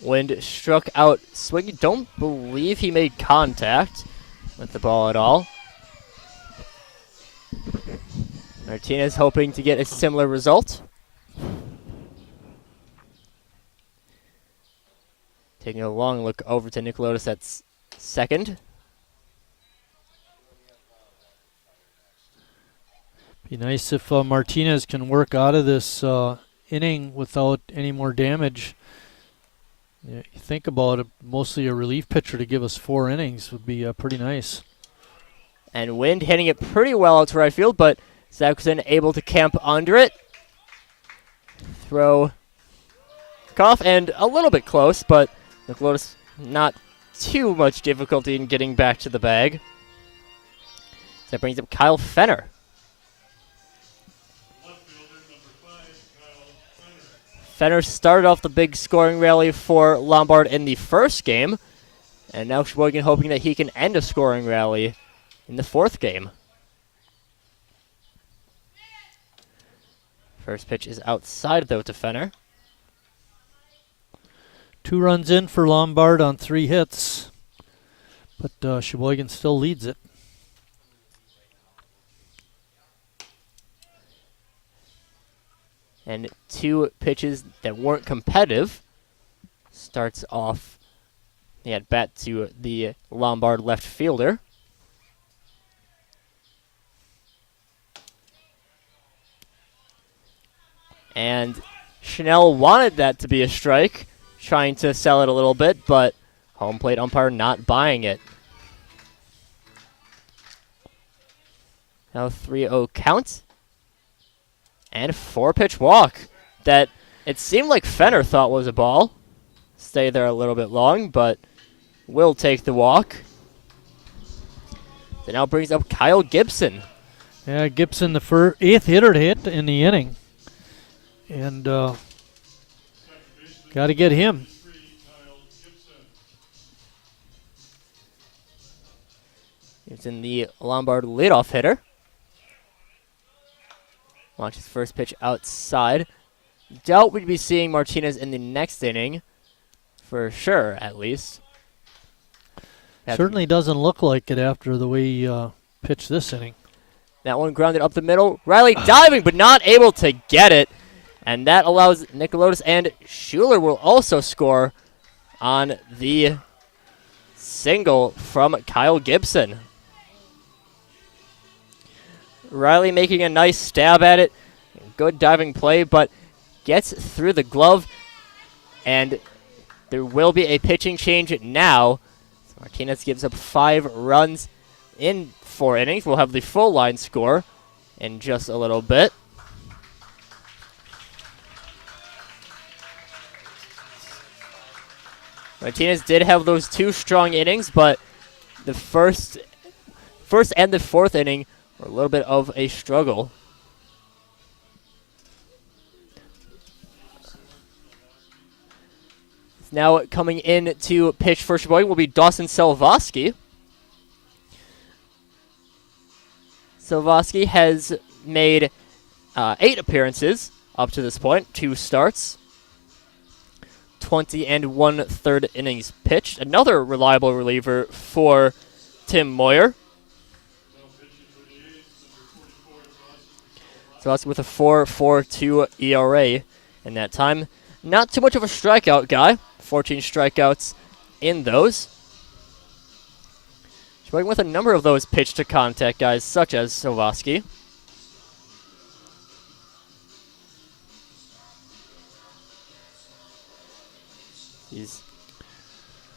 Wind struck out swinging. Don't believe he made contact with the ball at all. Martinez hoping to get a similar result. Taking a long look over to Nicolotis at second. Be nice if Martinez can work out of this inning without any more damage. Yeah, you think about it, mostly a relief pitcher to give us 4 innings would be pretty nice. And Wind hitting it pretty well out to right field, but Zachson able to camp under it. Throw off and a little bit close, but Nicolotis not too much difficulty in getting back to the bag. That brings up Kyle Fenner. Fenner started off the big scoring rally for Lombard in the first game, and now Sheboygan hoping that he can end a scoring rally in the fourth game. First pitch is outside, though, to Fenner. 2 runs in for Lombard on 3 hits, but Sheboygan still leads it. And 2 pitches that weren't competitive. Starts off the at-bat to the Lombard left fielder. And Chanel wanted that to be a strike, trying to sell it a little bit, but home plate umpire not buying it. Now 3-0 count. And 4-pitch walk that it seemed like Fenner thought was a ball. Stay there a little bit long, but will take the walk. That now brings up Kyle Gibson. Yeah, Gibson, the 8th hitter to hit in the inning. And got to get him. It's in the Lombard leadoff hitter. Launches first pitch outside. Doubt we'd be seeing Martinez in the next inning, for sure, at least. Certainly doesn't look like it after the way he pitched this inning. That one grounded up the middle. Riley diving, but not able to get it. And that allows Nicolotis and Schuler will also score on the single from Kyle Gibson. Riley making a nice stab at it. Good diving play, but gets through the glove. And there will be a pitching change now. So Martinez gives up 5 runs in 4 innings. We'll have the full line score in just a little bit. Martinez did have those 2 strong innings, but the first and the 4th inning were a little bit of a struggle. Now coming in to pitch for Sheboygan will be Dawson Selvosky. Selvosky has made 8 appearances up to this point, 2 starts. 20 1/3 innings pitched. Another reliable reliever for Tim Moyer. So that's with a 4.42 ERA in that time. Not too much of a strikeout guy. 14 strikeouts in those. Sheboygan with a number of those pitch to contact guys, such as Selvosky.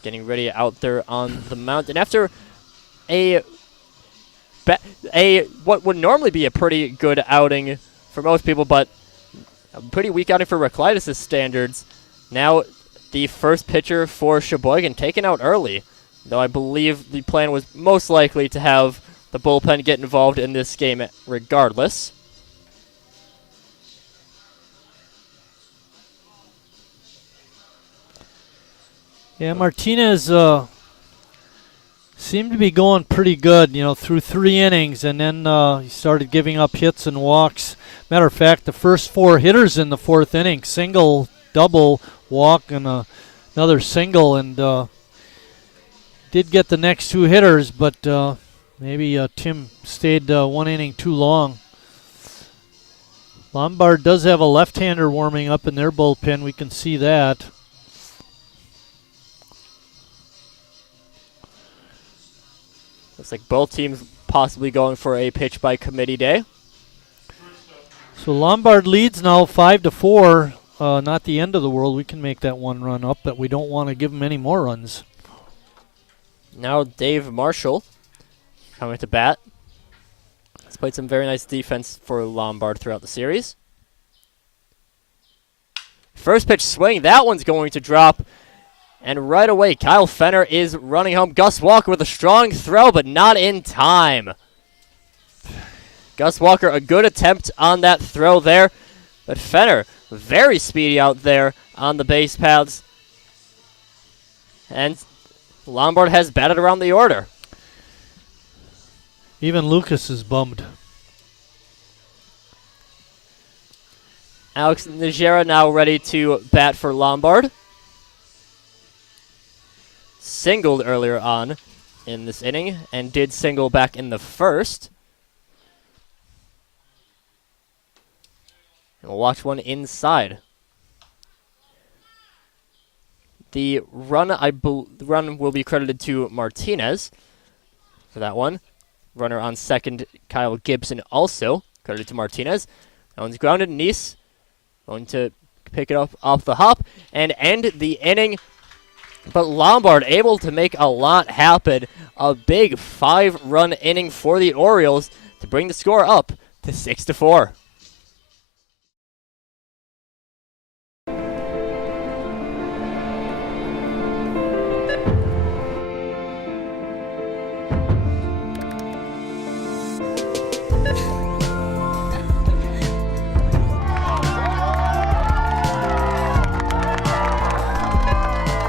getting ready out there on the mound. And after what would normally be a pretty good outing for most people, but a pretty weak outing for Reclitus' standards, now the first pitcher for Sheboygan taken out early, though I believe the plan was most likely to have the bullpen get involved in this game regardless. Yeah, Martinez seemed to be going pretty good, through 3 innings, and then he started giving up hits and walks. Matter of fact, the first 4 hitters in the 4th inning, single, double, walk, and another single, and did get the next 2 hitters, but maybe Tim stayed 1 inning too long. Lombard does have a left-hander warming up in their bullpen. We can see that. Looks like both teams possibly going for a pitch by committee day. So Lombard leads now 5-4. Not the end of the world. We can make that 1 run up, but we don't want to give them any more runs. Now Dave Marshall coming to bat. He's played some very nice defense for Lombard throughout the series. First pitch swing. That one's going to drop. And right away, Kyle Fenner is running home. Gus Walker with a strong throw, but not in time. Gus Walker, a good attempt on that throw there. But Fenner, very speedy out there on the base paths. And Lombard has batted around the order. Even Lucas is bummed. Alex Najera now ready to bat for Lombard. Singled earlier on in this inning and did single back in the first. And we'll watch one inside. The run will be credited to Martinez for that one. Runner on second, Kyle Gibson, also credited to Martinez. That one's grounded. Nice going to pick it up off the hop and end the inning. But Lombard able to make a lot happen. A big 5-run inning for the Orioles to bring the score up to 6-4.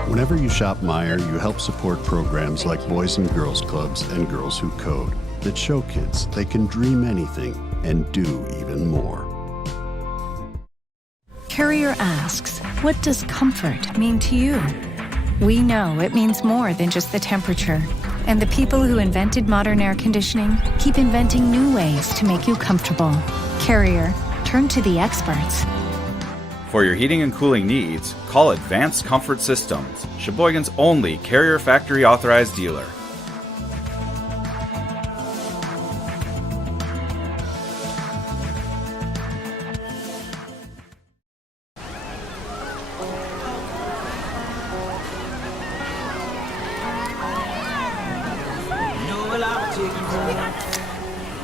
Whenever you shop Meijer, you help support programs like Boys and Girls Clubs and Girls Who Code that show kids they can dream anything and do even more. Carrier asks, what does comfort mean to you? We know it means more than just the temperature. And the people who invented modern air conditioning keep inventing new ways to make you comfortable. Carrier, turn to the experts. For your heating and cooling needs, call Advanced Comfort Systems, Sheboygan's only Carrier Factory authorized dealer.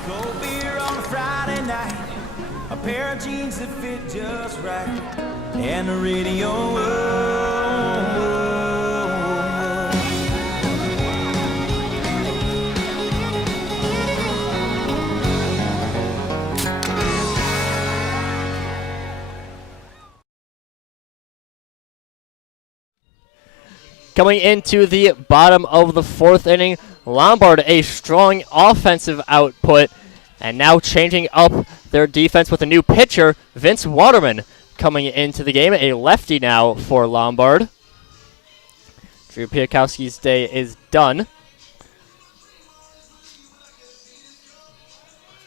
Cold beer on a Friday night, a pair of jeans that fit just right, and the radio. Coming into the bottom of the 4th inning, Lombard a strong offensive output, and now changing up their defense with a new pitcher, Vince Waterman, coming into the game, a lefty now for Lombard. Drew Piakowski's day is done.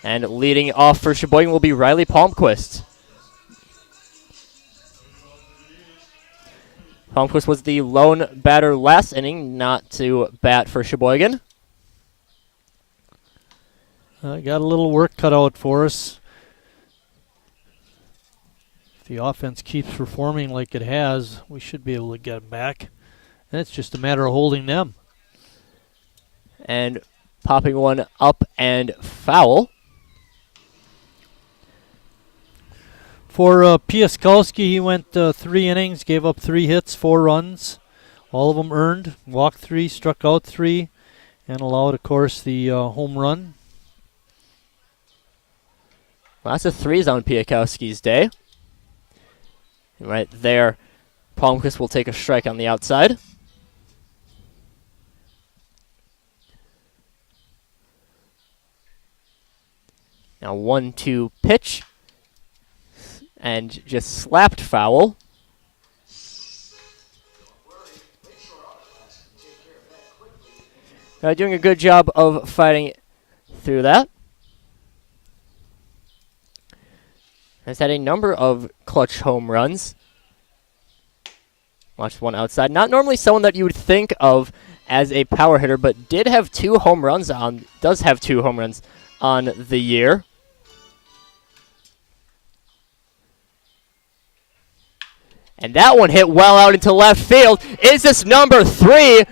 And leading off for Sheboygan will be Riley Palmquist. Palmquist was the lone batter last inning not to bat for Sheboygan. Got a little work cut out for us. If the offense keeps performing like it has, we should be able to get it back. And it's just a matter of holding them. And popping one up and foul. For Piaskowski, he went 3 innings, gave up 3 hits, 4 runs. All of them earned. Walked 3, struck out 3, and allowed, of course, the home run. Lots of threes on Piaskowski's day. Right there, Palmquist will take a strike on the outside. Now 1-2 pitch. And just slapped foul. Doing a good job of fighting through that. Has had a number of clutch home runs. Watched one outside. Not normally someone that you would think of as a power hitter, but did have 2 home runs on. Does have 2 home runs on the year. And that one hit well out into left field. Is this number 3?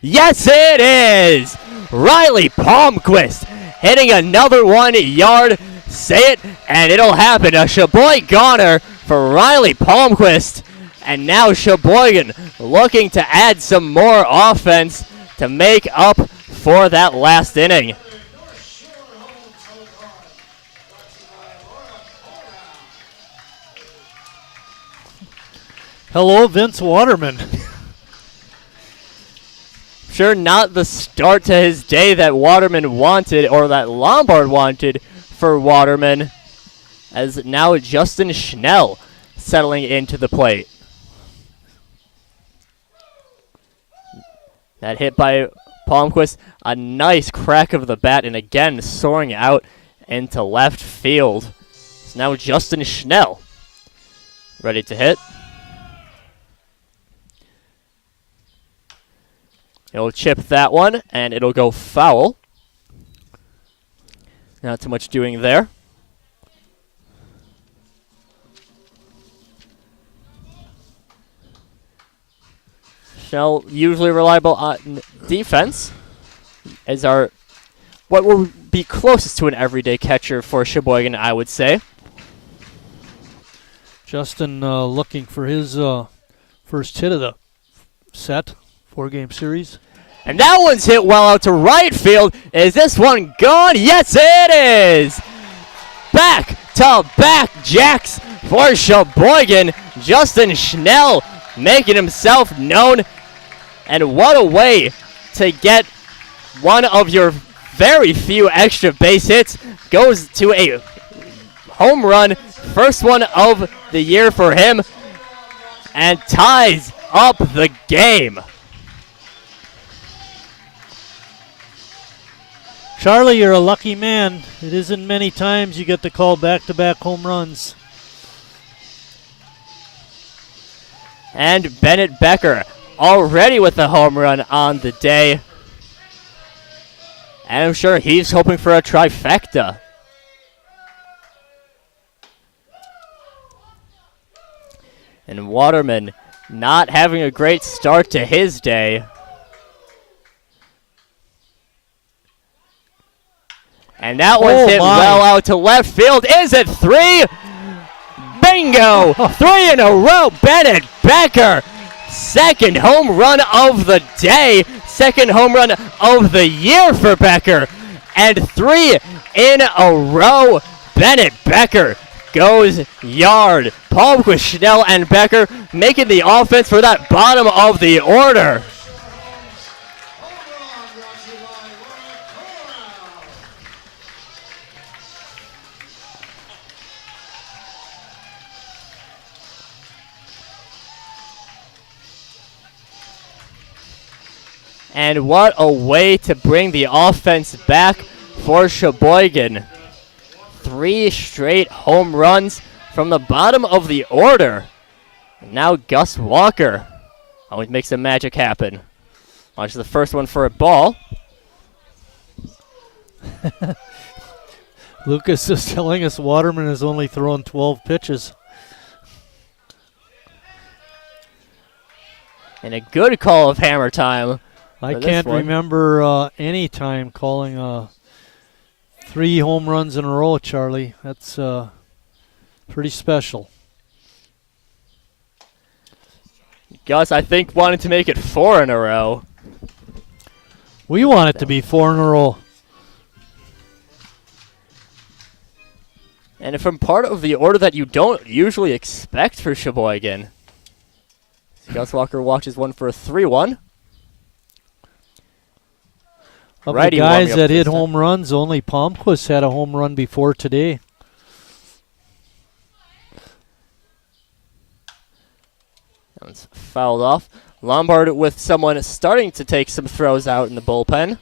Yes, it is! Riley Palmquist hitting another 1 yard. Say it, and it'll happen. A Sheboyganer for Riley Palmquist. And now Sheboygan looking to add some more offense to make up for that last inning. Hello, Vince Waterman. Sure, not the start to his day that Waterman wanted, or that Lombard wanted for Waterman, as now Justin Schnell settling into the plate. That hit by Palmquist, a nice crack of the bat, and again soaring out into left field. So now Justin Schnell ready to hit. He'll chip that one, and it'll go foul. Not too much doing there. Schnell usually reliable on defense, as our what will be closest to an everyday catcher for Sheboygan, I would say. Justin looking for his first hit of the set. 4-game series. And that one's hit well out to right field. Is this one gone? Yes, it is! Back to back jacks for Sheboygan. Justin Schnell making himself known. And what a way to get one of your very few extra base hits. Goes to a home run. First one of the year for him. And ties up the game. Charlie, you're a lucky man. It isn't many times you get to call back-to-back home runs. And Bennett Becker already with a home run on the day. And I'm sure he's hoping for a trifecta. And Waterman not having a great start to his day. And that one's hit well out to left field. Is it 3? Bingo! 3 in a row. Bennett Becker. Second home run of the day. Second home run of the year for Becker. And 3 in a row. Bennett Becker goes yard. Palmquist, Schnell, and Becker making the offense for that bottom of the order. And what a way to bring the offense back for Sheboygan. 3 straight home runs from the bottom of the order. And now Gus Walker always makes the magic happen. Launches the first one for a ball. Lucas is telling us Waterman has only thrown 12 pitches. And a good call of hammer time. I for this can't one. remember any time calling 3 home runs in a row, Charlie. That's pretty special. Gus, I think, wanted to make it 4 in a row. We want it to be 4 in a row. And from part of the order that you don't usually expect for Sheboygan. Gus Walker watches one for a 3-1. Of Righty the warming guys up that this hit time. home runs, only Palmquist had a home run before today. That one's fouled off. Lombard with someone starting to take some throws out in the bullpen.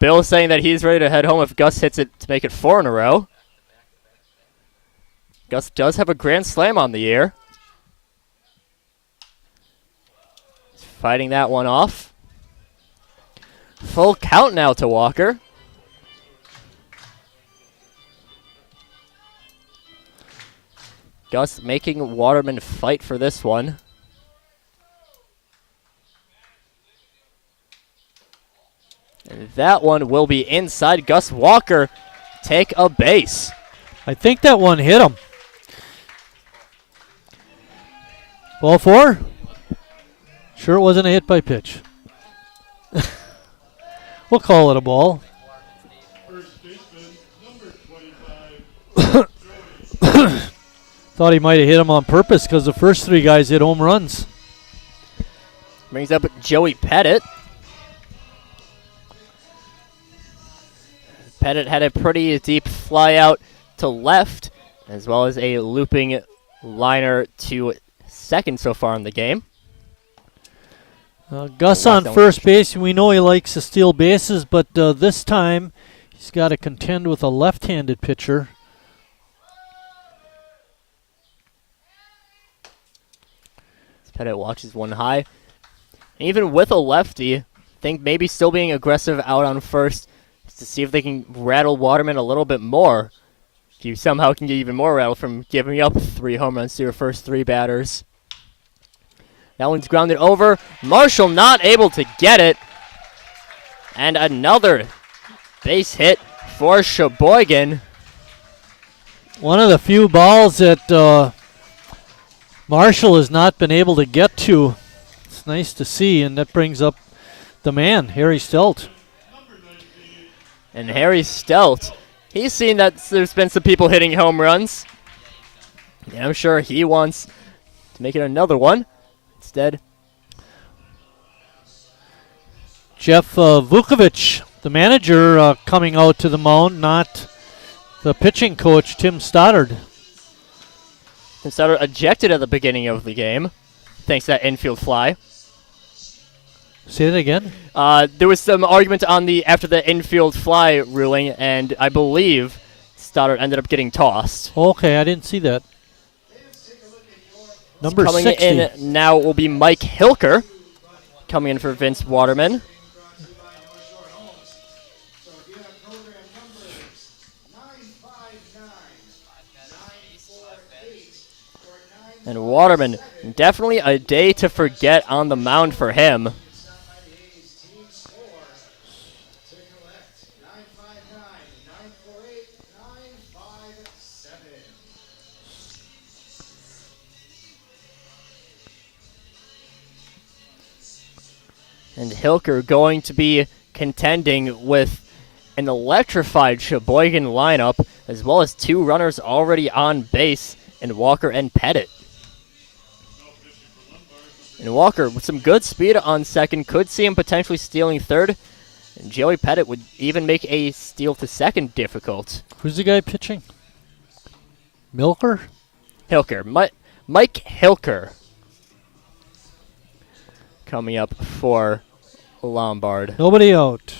Bill saying that he's ready to head home if Gus hits it to make it 4 in a row. Gus does have a grand slam on the year. He's fighting that one off. Full count now to Walker. Gus making Waterman fight for this one. And that one will be inside. Gus Walker take a base. I think that one hit him. Ball 4? Sure it wasn't a hit by pitch. We'll call it a ball. Thought he might have hit him on purpose because the first 3 guys hit home runs. Brings up Joey Pettit. Pettit had a pretty deep fly out to left, as well as a looping liner to second so far in the game. Gus on first base, we know he likes to steal bases, but this time he's got to contend with a left-handed pitcher. Pettit watches one high. And even with a lefty, I think maybe still being aggressive out on first to see if they can rattle Waterman a little bit more. If you somehow can get even more rattle from giving up 3 home runs to your first 3 batters. That one's grounded over. Marshall not able to get it. And another base hit for Sheboygan. One of the few balls that Marshall has not been able to get to. It's nice to see, and that brings up the man, Harry Stelt. And Harry Stelt, he's seen that there's been some people hitting home runs. Yeah, I'm sure he wants to make it another one. Instead, Jeff Vukovic, the manager, coming out to the mound, not the pitching coach, Tim Stoddard. Tim Stoddard ejected at the beginning of the game, thanks to that infield fly. Say that again? There was some argument on after the infield fly ruling, and I believe Stoddard ended up getting tossed. Okay, I didn't see that. Number Coming 60. in now will be Mike Hilker, coming in for Vince Waterman. And Waterman, definitely a day to forget on the mound for him. And Hilker going to be contending with an electrified Sheboygan lineup, as well as 2 runners already on base in Walker and Pettit. And Walker with some good speed on second, could see him potentially stealing third. And Joey Pettit would even make a steal to second difficult. Who's the guy pitching? Milker? Hilker. Mike Hilker. Coming up for Lombard. Nobody out.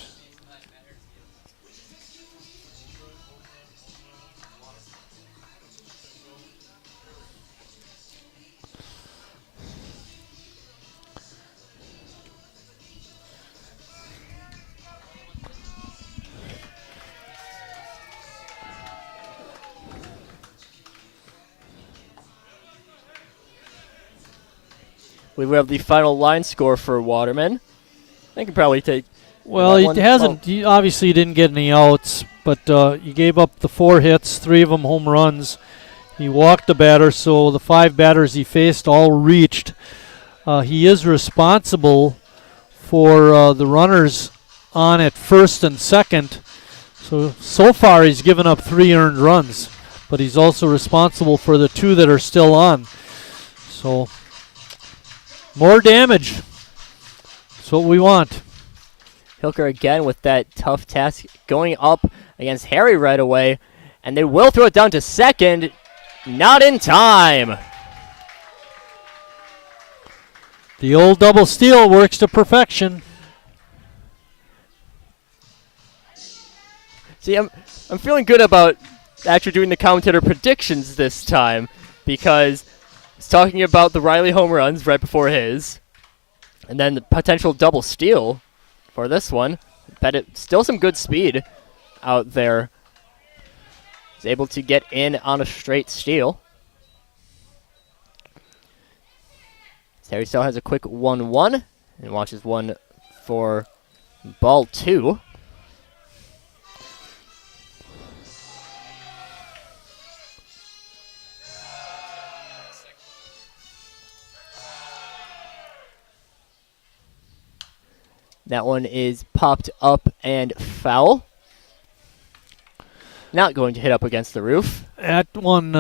We have the final line score for Waterman. I can probably take. Well, that he one. hasn't. He obviously didn't get any outs, but he gave up the 4 hits, 3 of them home runs. He walked the batter, so the 5 batters he faced all reached. He is responsible for the runners on at first and second. So far he's given up 3 earned runs, but he's also responsible for the 2 that are still on. So more damage. That's what we want. Hilker again with that tough task, going up against Harry right away, and they will throw it down to second. Not in time. The old double steal works to perfection. See, I'm feeling good about actually doing the commentator predictions this time, because it's talking about the Riley home runs right before his, and then the potential double steal for this one. Bet it still some good speed out there. He's able to get in on a straight steal. Terry still has a quick 1-1 and watches one for ball 2. That one is popped up and foul. Not going to hit up against the roof. That one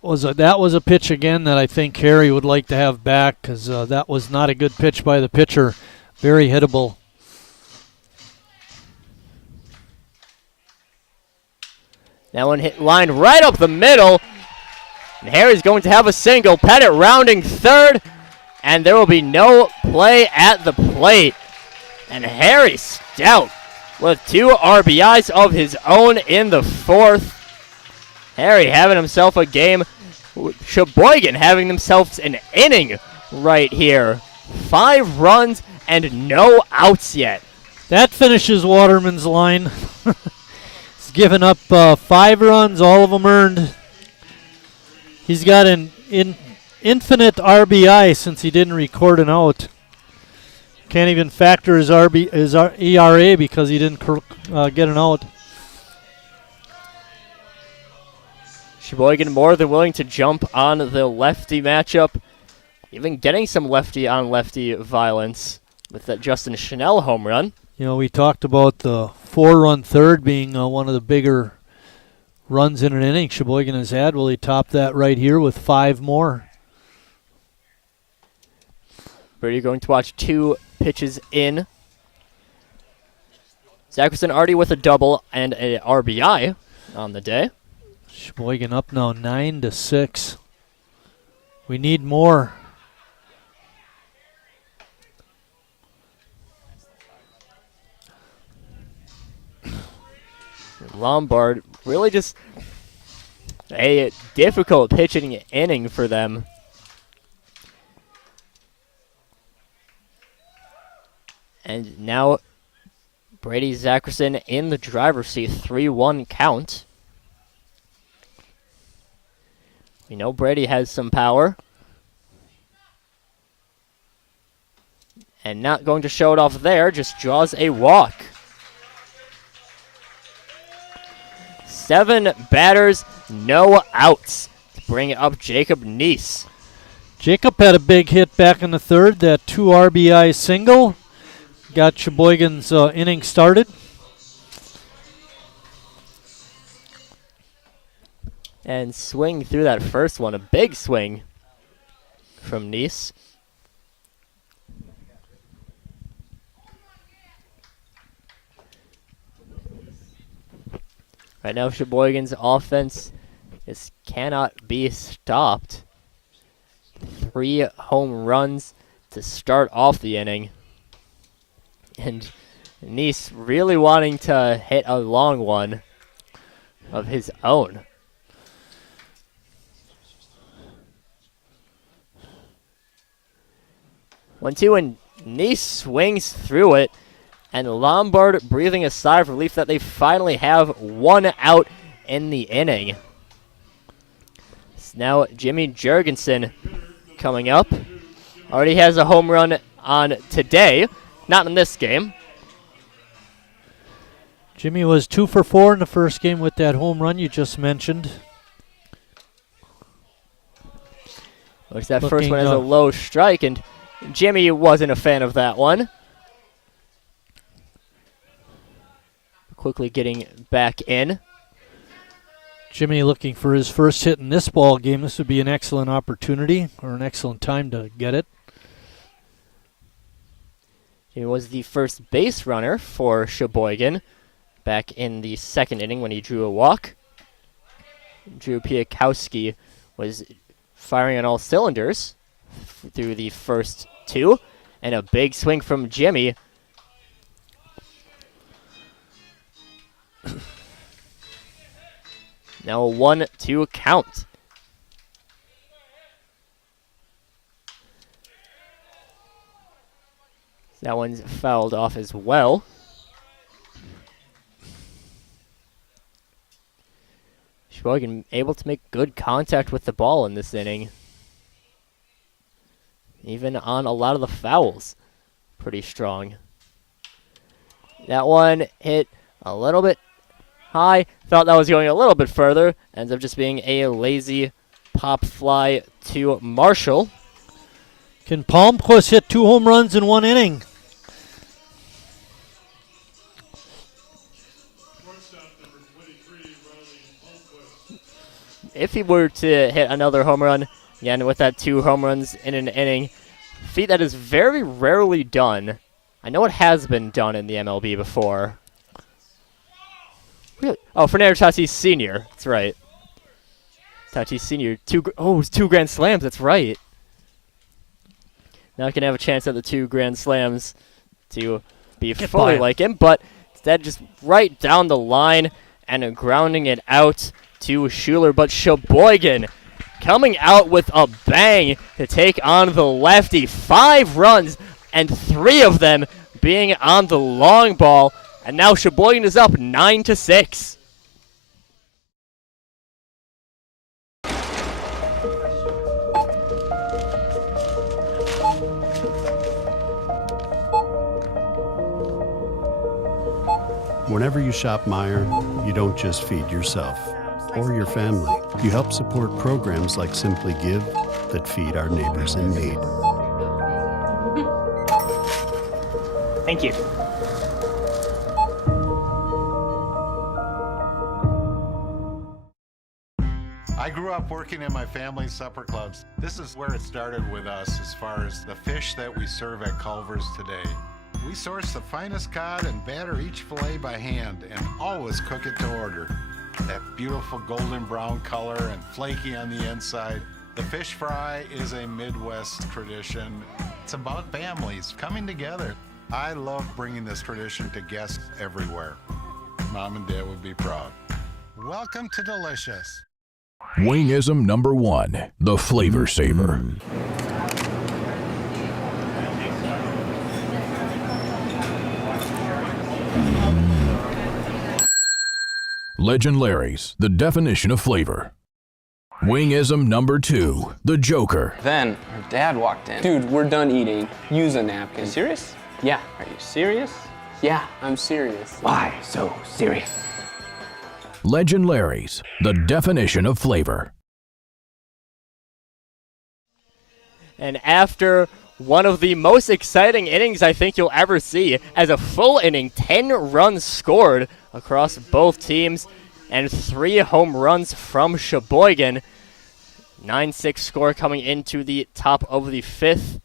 was a pitch again that I think Harry would like to have back, because that was not a good pitch by the pitcher. Very hittable. That one hit line right up the middle. And Harry's going to have a single. Pettit rounding third. And there will be no play at the plate. And Harry Stout with 2 RBIs of his own in the 4th. Harry having himself a game. Sheboygan having themselves an inning right here. 5 runs and no outs yet. That finishes Waterman's line. He's given up 5 runs, all of them earned. He's got an infinite RBI since he didn't record an out. Can't even factor his ERA because he didn't get an out. Sheboygan more than willing to jump on the lefty matchup, even getting some lefty-on-lefty violence with that Justin Chanel home run. You know, we talked about the 4-run third being one of the bigger runs in an inning Sheboygan has had. Well, he topped that right here with 5 more. You're going to watch 2 pitches in. Zackerson already with a double and a RBI on the day. Sheboygan up now 9-6. We need more. Lombard really just a difficult pitching inning for them. And now Brady Zackerson in the driver's seat, 3-1 count. We know Brady has some power. And not going to show it off there, just draws a walk. 7 batters, no outs to bring up Jacob Neese. Jacob had a big hit back in the 3rd, that 2 RBI single. Got Sheboygan's inning started. And swing through that first one, a big swing from Neese. Right now, Sheboygan's offense just cannot be stopped. 3 home runs to start off the inning. And Neese really wanting to hit a long one of his own. 1-2, and Neese swings through it. And Lombard breathing a sigh of relief that they finally have 1 out in the inning. It's now Jimmy Jurgensen coming up. Already has a home run on today, not in this game. Jimmy was 2 for 4 in the first game with that home run you just mentioned. Looks that first one has a low strike, and Jimmy wasn't a fan of that one. Quickly getting back in. Jimmy looking for his first hit in this ball game. This would be an excellent opportunity or an excellent time to get it. He was the first base runner for Sheboygan back in the second inning when he drew a walk. Drew Piakowski was firing on all cylinders through the first two, and a big swing from Jimmy. Now a 1-2 count. That one's fouled off as well. Sheboygan able to make good contact with the ball in this inning. Even on a lot of the fouls. Pretty strong. That one hit a little bit high. Thought that was going a little bit further. Ends up just being a lazy pop fly to Marshall. Can Palmquist hit 2 home runs in 1 inning? If he were to hit another home run, again with that 2 home runs in an inning, feat that is very rarely done. I know it has been done in the MLB before. Really? Oh, Fernando Tatis Sr. That's right. Tatis Sr. It was 2 grand slams. That's right. Now I can have a chance at the 2 grand slams to be fully like him, but instead just right down the line and grounding it out to Schuler. But Sheboygan coming out with a bang to take on the lefty. 5 runs, and 3 of them being on the long ball. And now Sheboygan is up 9-6. Whenever you shop Meijer, you don't just feed yourself or your family. You help support programs like Simply Give that feed our neighbors in need. Thank you. I grew up working in my family's supper clubs. This is where it started with us as far as the fish that we serve at Culver's today. We source the finest cod and batter each fillet by hand and always cook it to order. That beautiful golden brown color and flaky on the inside. The fish fry is a Midwest tradition. It's about families coming together. I love bringing this tradition to guests everywhere. Mom and Dad would be proud. Welcome to Delicious. Wingism number 1, the Flavor Saver. Legend Larry's, the definition of flavor. Wingism number 2, the Joker. Then her dad walked in. Dude, we're done eating. Use a napkin. You serious? Yeah. Are you serious? Yeah, I'm serious. Why so serious? Legend Larry's, the definition of flavor. And after one of the most exciting innings I think you'll ever see, as a full inning, 10 runs scored across both teams, and 3 home runs from Sheboygan. 9-6 score coming into the top of the 5th.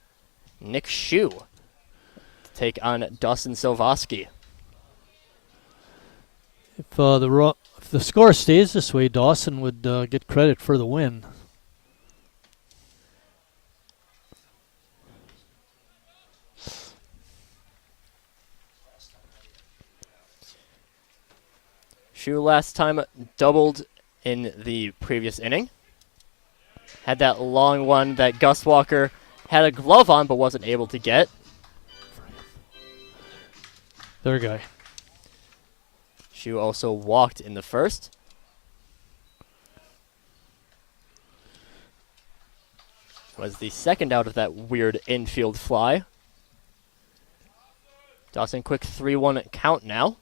Nick Shue to take on Dustin Silvoski. If the score stays this way, Dawson would get credit for the win. Shue last time doubled in the previous inning. Had that long one that Gus Walker had a glove on but wasn't able to get. Their guy. Shue also walked in the first. Was the second out of that weird infield fly. Dawson, quick 3-1 count now.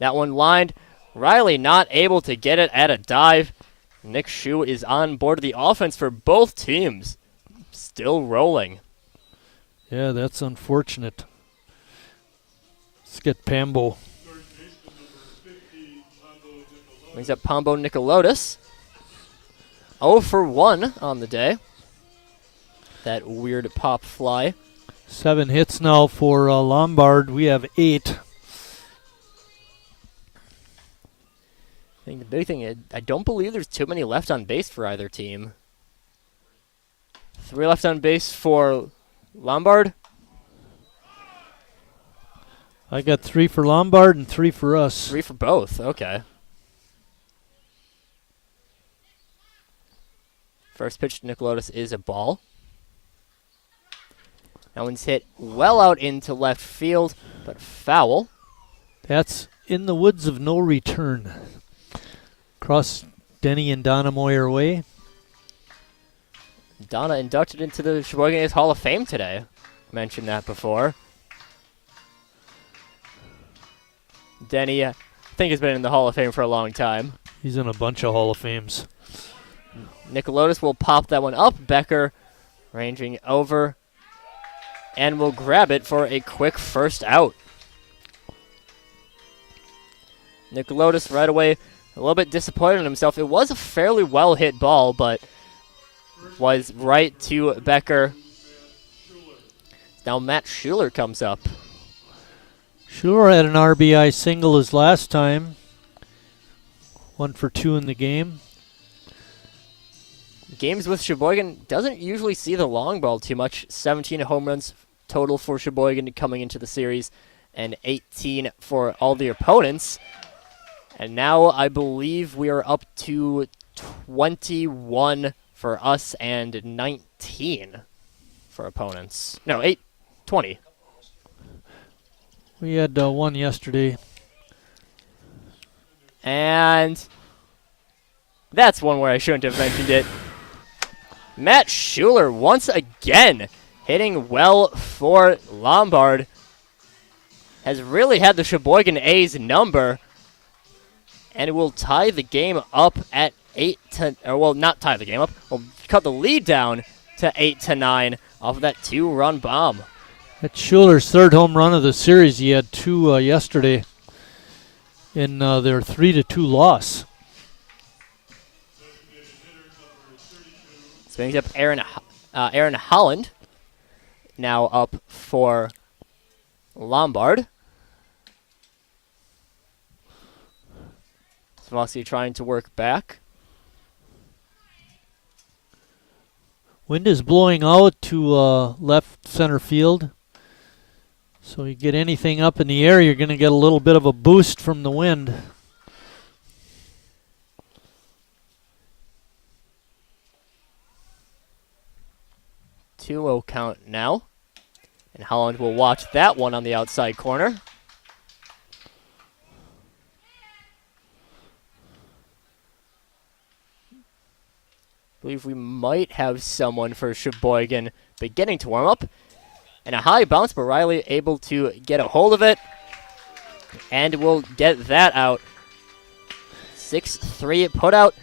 That one lined. Riley not able to get it at a dive. Nick Shue is on board the offense for both teams. Still rolling. Yeah, that's unfortunate. Let's get Pambo. Brings up Pombo Nicolotis. 0 for 1 on the day. That weird pop fly. 7 hits now for Lombard. We have 8. I think the big thing is, I don't believe there's too many left on base for either team. 3 left on base for Lombard. I got 3 for Lombard and 3 for us. 3 for both, okay. First pitch to Nicolotis is a ball. That one's hit well out into left field, but foul. That's in the woods of no return. Cross Denny and Donna Moyer way. Donna inducted into the Sheboygan A's Hall of Fame today. Mentioned that before. Denny, I think, has been in the Hall of Fame for a long time. He's in a bunch of Hall of Fames. Nicolotis will pop that one up. Becker ranging over and will grab it for a quick first out. Nicolotis right away a little bit disappointed in himself. It was a fairly well hit ball, but was right to Becker. Now Matt Schuler comes up. Schuler had an RBI single his last time. 1 for 2 in the game. Games with Sheboygan doesn't usually see the long ball too much. 17 home runs total for Sheboygan coming into the series and 18 for all the opponents. And now I believe we are up to 21 for us and 19 for opponents. No, 20. We had 1 yesterday. And that's one where I shouldn't have mentioned it. Matt Schuler once again hitting well for Lombard. Has really had the Sheboygan A's number. And it will tie the game up at 8 to, or well, not tie the game up. We'll cut the lead down to 8-9 off of that 2-run bomb. That's Schuler's 3rd home run of the series. He had 2 yesterday in their 3-2 loss. This brings up Aaron Holland, now up for Lombard. Svosky trying to work back. Wind is blowing out to left center field. So you get anything up in the air, you're going to get a little bit of a boost from the wind. 2-0 count now. And Holland will watch that one on the outside corner. I believe we might have someone for Sheboygan beginning to warm up. And a high bounce, but Riley able to get a hold of it. And we'll get that out. 6-3 put out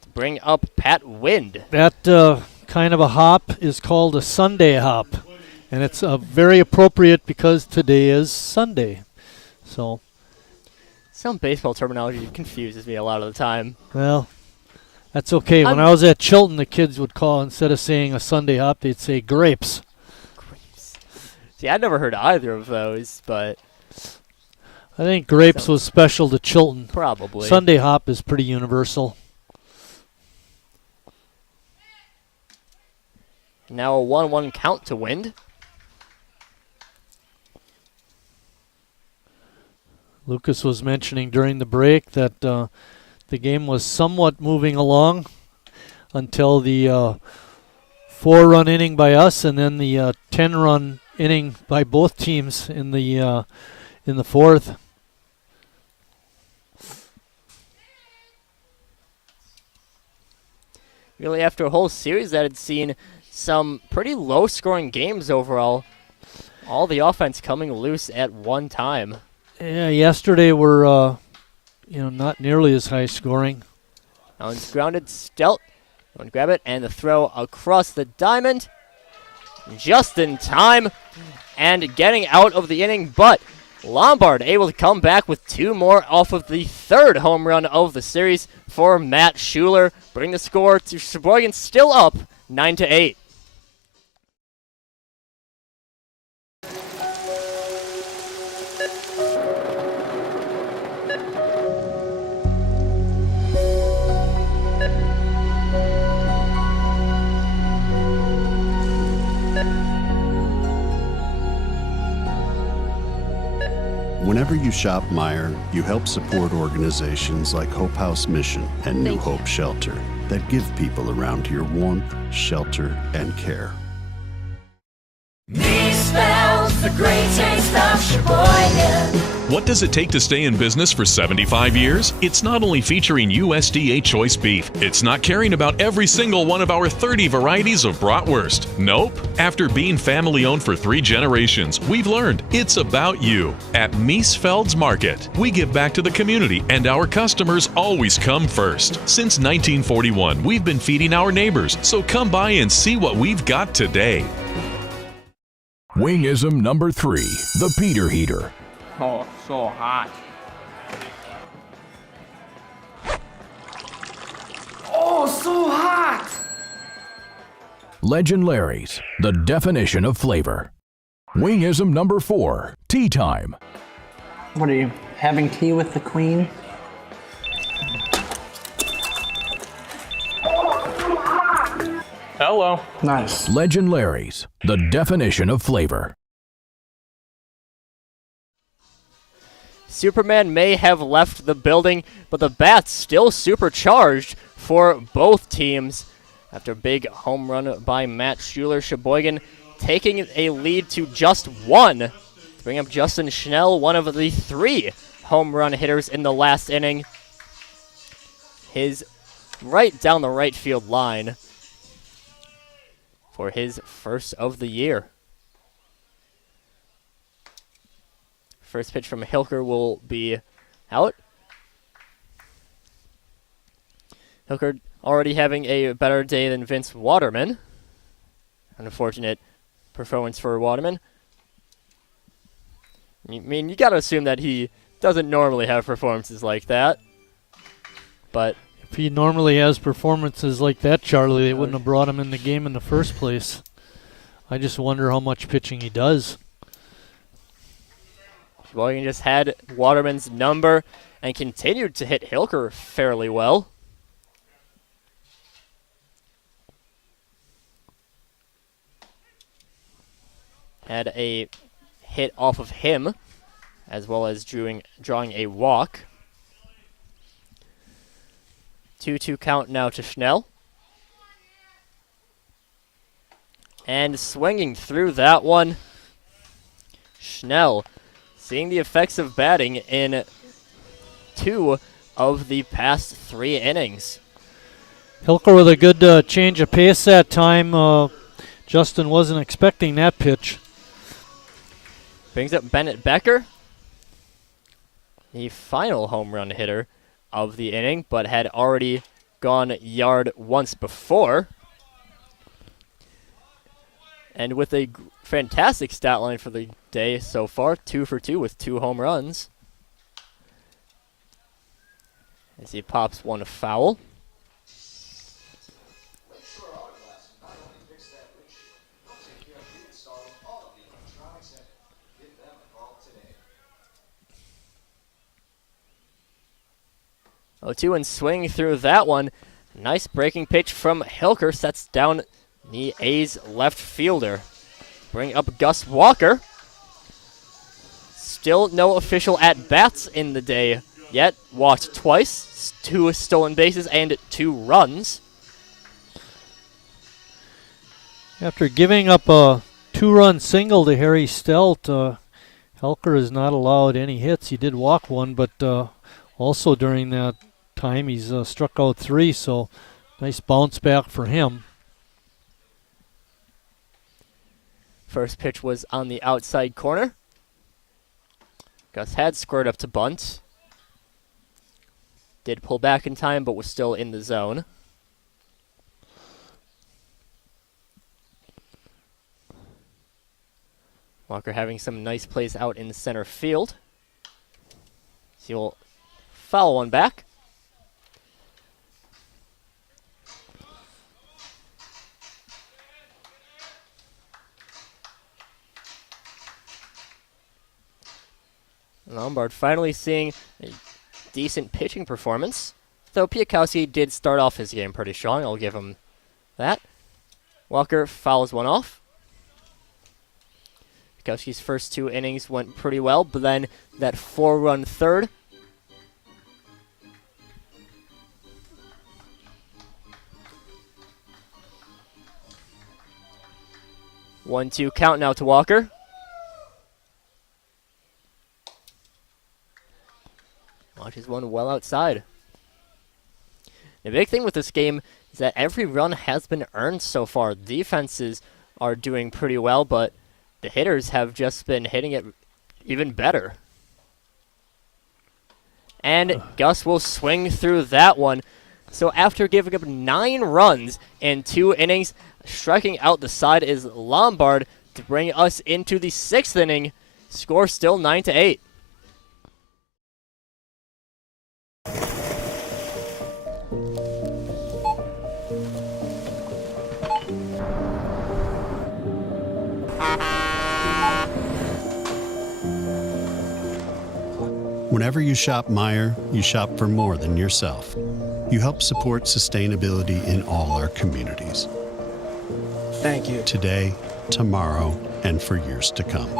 to bring up Pat Wind. That kind of a hop is called a Sunday hop. And it's very appropriate because today is Sunday. So, some baseball terminology confuses me a lot of the time. Well, that's okay. When I was at Chilton, the kids would call, instead of saying a Sunday hop, they'd say grapes. See, I'd never heard either of those, but I think grapes was special to Chilton. Probably. Sunday hop is pretty universal. Now a 1-1 count to Wind. Lucas was mentioning during the break that the game was somewhat moving along until the 4-run inning by us and then the 10-run inning by both teams in the 4th. really after a whole series that had seen some pretty low-scoring games overall. All the offense coming loose at one time. Yeah, yesterday were, not nearly as high scoring. Now it's grounded. Stelt. Going to grab it, and the throw across the diamond. Just in time, and getting out of the inning, but Lombard able to come back with 2 more off of the 3rd home run of the series for Matt Schuler, bringing the score to Sheboygan still up 9-8. Whenever you shop Meijer, you help support organizations like Hope House Mission and New Hope Shelter that give people around here warmth, shelter, and care. Me spells the great taste of Sheboygan. What does it take to stay in business for 75 years? It's not only featuring USDA choice beef. It's not caring about every single one of our 30 varieties of bratwurst. Nope. After being family-owned for 3 generations, we've learned it's about you. At Miesfeld's Market, we give back to the community, and our customers always come first. Since 1941, we've been feeding our neighbors, so come by and see what we've got today. Wingism number 3, the Peter Heater. Oh, so hot. Oh, so hot! Legend Larry's, the definition of flavor. Wingism number 4, tea time. What are you, having tea with the queen? Hello. Nice. Legend Larry's, the definition of flavor. Superman may have left the building, but the bats still supercharged for both teams. After a big home run by Matt Schuler, Sheboygan taking a lead to just 1 to bring up Justin Schnell, one of the 3 home run hitters in the last inning. His right down the right field line for his first of the year. First pitch from Hilker will be out. Hilker already having a better day than Vince Waterman. An unfortunate performance for Waterman. I mean, you got to assume that he doesn't normally have performances like that. But if he normally has performances like that, Charlie, they wouldn't have brought him in the game in the first place. I just wonder how much pitching he does. Sheboygan just had Waterman's number and continued to hit Hilker fairly well. Had a hit off of him, as well as drawing a walk. 2-2 count now to Schnell. And swinging through that one, Schnell seeing the effects of batting in 2 of the past 3 innings. Hilker with a good change of pace that time. Justin wasn't expecting that pitch. Brings up Bennett Becker, the final home run hitter of the inning, but had already gone yard once before. And with a fantastic stat line for the day so far, 2 for 2 with 2 home runs. As he pops one foul. Oh, 2 and swing through that one. Nice breaking pitch from Hilker, sets down the A's left fielder. Bring up Gus Walker. Still no official at-bats in the day yet. Walked twice, 2 stolen bases, and 2 runs. After giving up a 2-run single to Harry Stelt, Hilker has not allowed any hits. He did walk 1, but also during that time he's struck out 3, so Nice bounce back for him. First pitch was on the outside corner. Gus had squared up to bunt. Did pull back in time, but was still in the zone. Walker having some nice plays out in center field. He'll foul one back. Lombard finally seeing a decent pitching performance, though Piakowski did start off his game pretty strong. I'll give him that. Walker fouls one off. Piakowski's first 2 innings went pretty well, but then that 4-run third. One-two count now to Walker. Launches one well outside. The big thing with this game is that every run has been earned so far. Defenses are doing pretty well, but the hitters have just been hitting it even better. And Gus will swing through that one. So after giving up 9 runs in 2 innings, striking out the side is Lombard to bring us into the 6th inning. Score still 9-8. Whenever you shop Meijer, you shop for more than yourself. You help support sustainability in all our communities. Thank you. Today, tomorrow, and for years to come.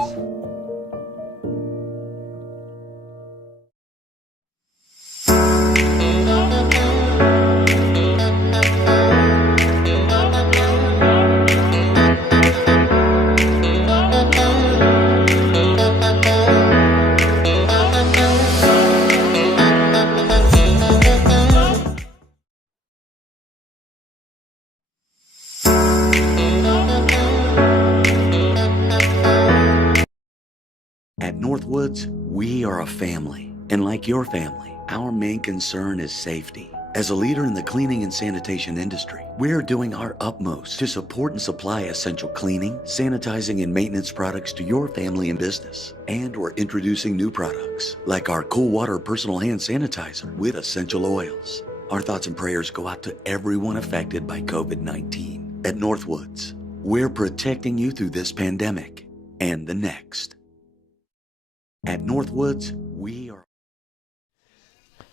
At Northwoods, we are a family. And like your family, our main concern is safety. As a leader in the cleaning and sanitation industry, we're doing our utmost to support and supply essential cleaning, sanitizing, and maintenance products to your family and business. And we're introducing new products, like our Cool Water Personal Hand Sanitizer with essential oils. Our thoughts and prayers go out to everyone affected by COVID-19. At Northwoods, we're protecting you through this pandemic and the next. At Northwoods, we are...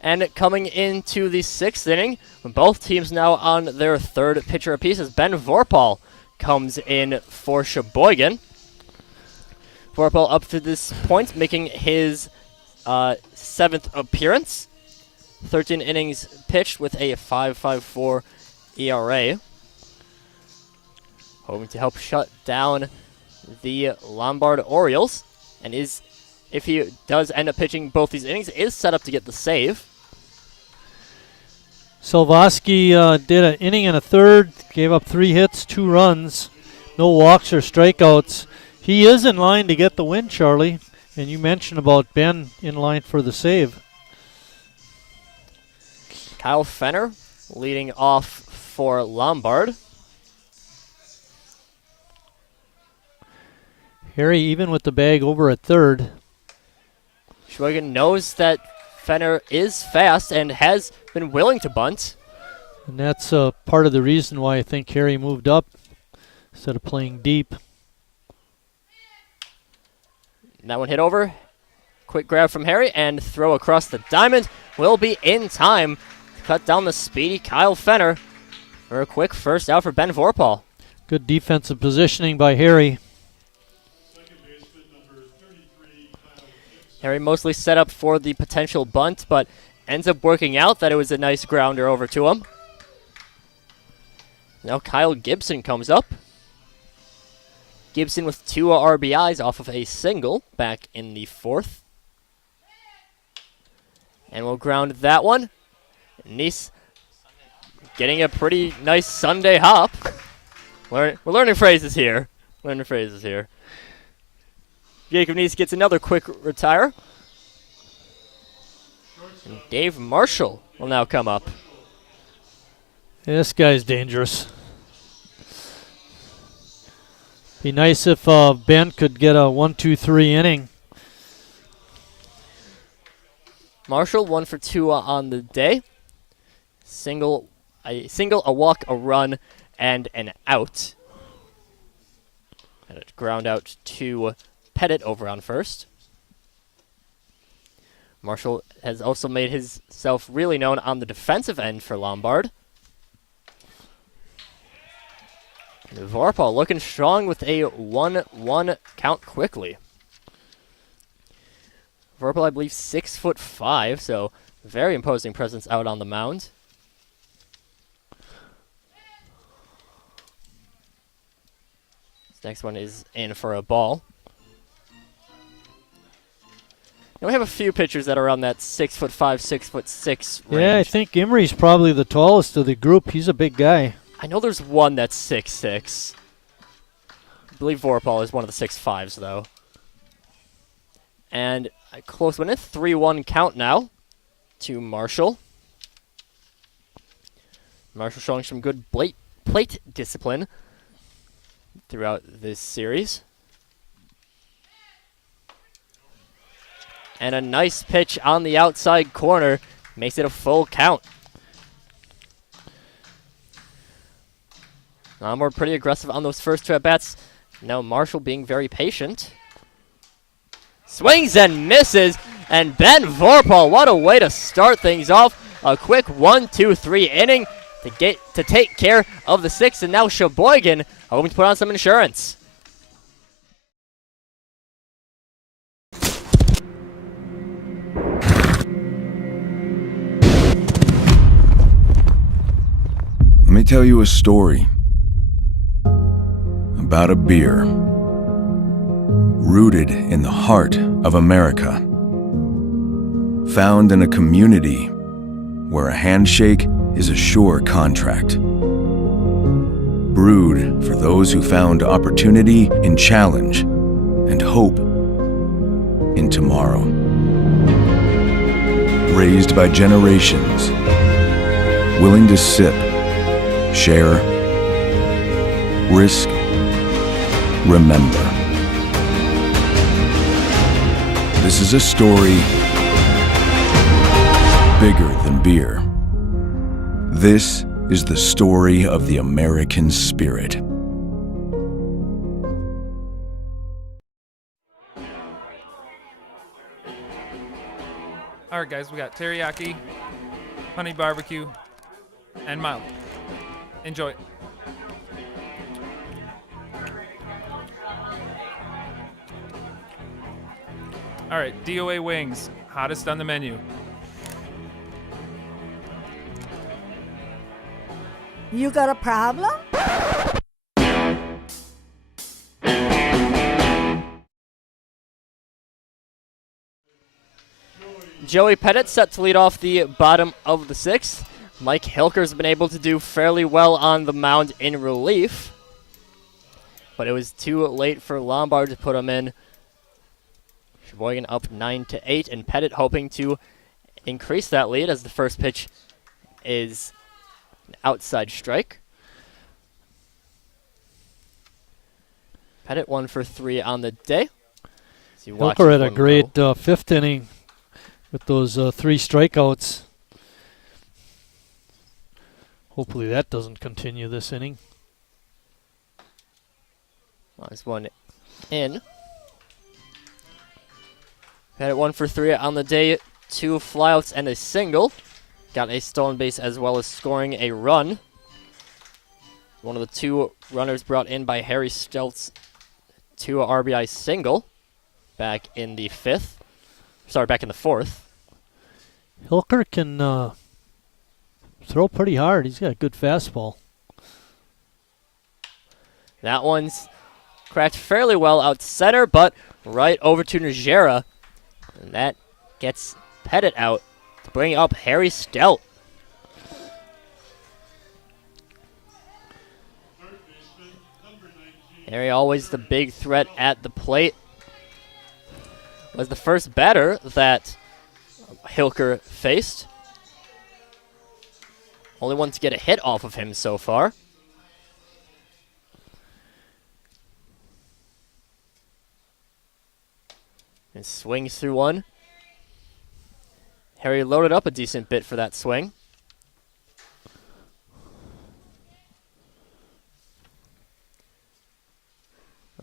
And coming into the 6th inning, both teams now on their 3rd pitcher apiece as Ben Vorpal comes in for Sheboygan. Vorpal up to this point making his 7th appearance. 13 innings pitched with a 5.54 ERA. Hoping to help shut down the Lombard Orioles, and if he does end up pitching both these innings, is set up to get the save. Silvosky did an inning and a third, gave up 3 hits, 2 runs, no walks or strikeouts. He is in line to get the win, Charlie, and you mentioned about Ben in line for the save. Kyle Fenner leading off for Lombard. Harry even with the bag over at third. Sheboygan knows that Fenner is fast and has been willing to bunt. And that's part of the reason why I think Harry moved up instead of playing deep. And that one hit over. Quick grab from Harry and throw across the diamond will be in time to cut down the speedy Kyle Fenner for a quick first out for Ben Vorpal. Good defensive positioning by Harry. Harry mostly set up for the potential bunt, but ends up working out that it was a nice grounder over to him. Now Kyle Gibson comes up. Gibson with 2 RBIs off of a single back in the 4th. And we'll ground that one. Nice getting a pretty nice Sunday hop. We're learning phrases here. Jacob Neese gets another quick retire. And Dave Marshall will now come up. Yeah, this guy's dangerous. Be nice if Ben could get a 1-2-3 inning. Marshall 1 for 2 on the day. A walk, a run, and an out. And a ground out to Pettit over on first. Marshall has also made himself really known on the defensive end for Lombard. And Vorpal looking strong with a 1-1 count quickly. Vorpal, I believe, 6'5", so very imposing presence out on the mound. This next one is in for a ball. And we have a few pitchers that are on that 6'5", 6'6" range. Yeah, I think Imre's probably the tallest of the group. He's a big guy. I know there's one that's 6'6". I believe Vorpal is one of the 6'5s, though. And a close one, a 3-1 count now to Marshall. Marshall showing some good plate discipline throughout this series. And a nice pitch on the outside corner makes it a full count. Lombard pretty aggressive on those first 2 at-bats. Now Marshall being very patient. Swings and misses, and Ben Vorpal, what a way to start things off. A quick 1-2-3 inning to take care of the 6th, and now Sheboygan hoping to put on some insurance. Let me tell you a story about a beer rooted in the heart of America, found in a community where a handshake is a sure contract, brewed for those who found opportunity in challenge and hope in tomorrow, raised by generations, willing to sip, share, risk, remember. This is a story bigger than beer. This is the story of the American spirit. All right, guys, we got teriyaki, honey barbecue, and mild. Enjoy it. All right, DOA wings, hottest on the menu. You got a problem? Joey Pettit set to lead off the bottom of the 6th. Mike Hilker's been able to do fairly well on the mound in relief, but it was too late for Lombard to put him in. Sheboygan up 9-8, and Pettit hoping to increase that lead as the first pitch is an outside strike. Pettit 1 for 3 on the day. Hilker had a great 5th inning with those 3 strikeouts. Hopefully that doesn't continue this inning. Nice one in. Pettit 1 for 3 on the day, 2 flyouts and a single. Got a stolen base as well as scoring a run. One of the 2 runners brought in by Harry Stelt's 2 RBI single back in the 5th. Sorry, back in the 4th. Hilker can throw pretty hard. He's got a good fastball. That one's cracked fairly well out center, but right over to Najera. And that gets Pettit out to bring up Harry Stelt. Harry, always the big threat at the plate, was the first batter that Hilker faced. Only one to get a hit off of him so far. And swings through one. Harry loaded up a decent bit for that swing.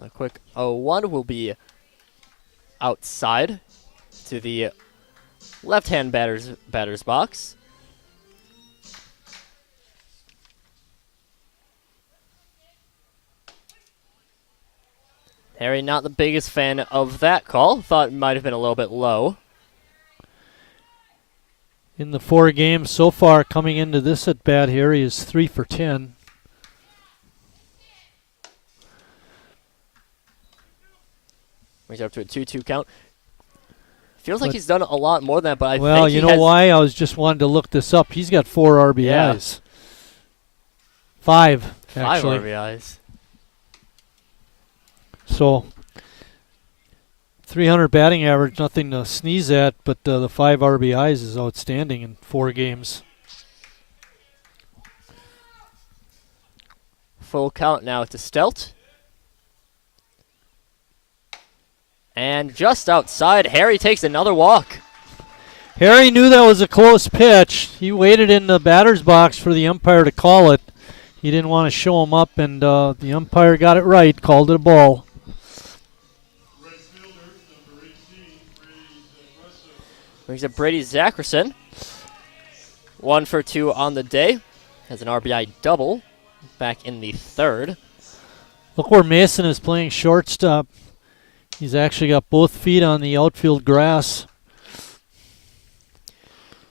A quick 0-1 will be outside to the left-hand batter's box. Harry, not the biggest fan of that call. Thought it might have been a little bit low. In the 4 games so far coming into this at bat, Harry is 3 for 10. Brings it up to a 2-2 count. Feels like he's done a lot more than that, but I think well, you know why? I was just wanting to look this up. He's got 4 RBIs. Yeah. 5, 5 actually. RBIs. So, 300 batting average, nothing to sneeze at, but the 5 RBIs is outstanding in 4 games. Full count now to Stelt. And just outside, Harry takes another walk. Harry knew that was a close pitch. He waited in the batter's box for the umpire to call it. He didn't want to show him up, and the umpire got it right, called it a ball. Brings up Brady Zackerson. 1 for 2 on the day. Has an RBI double back in the 3rd. Look where Mason is playing shortstop. He's actually got both feet on the outfield grass.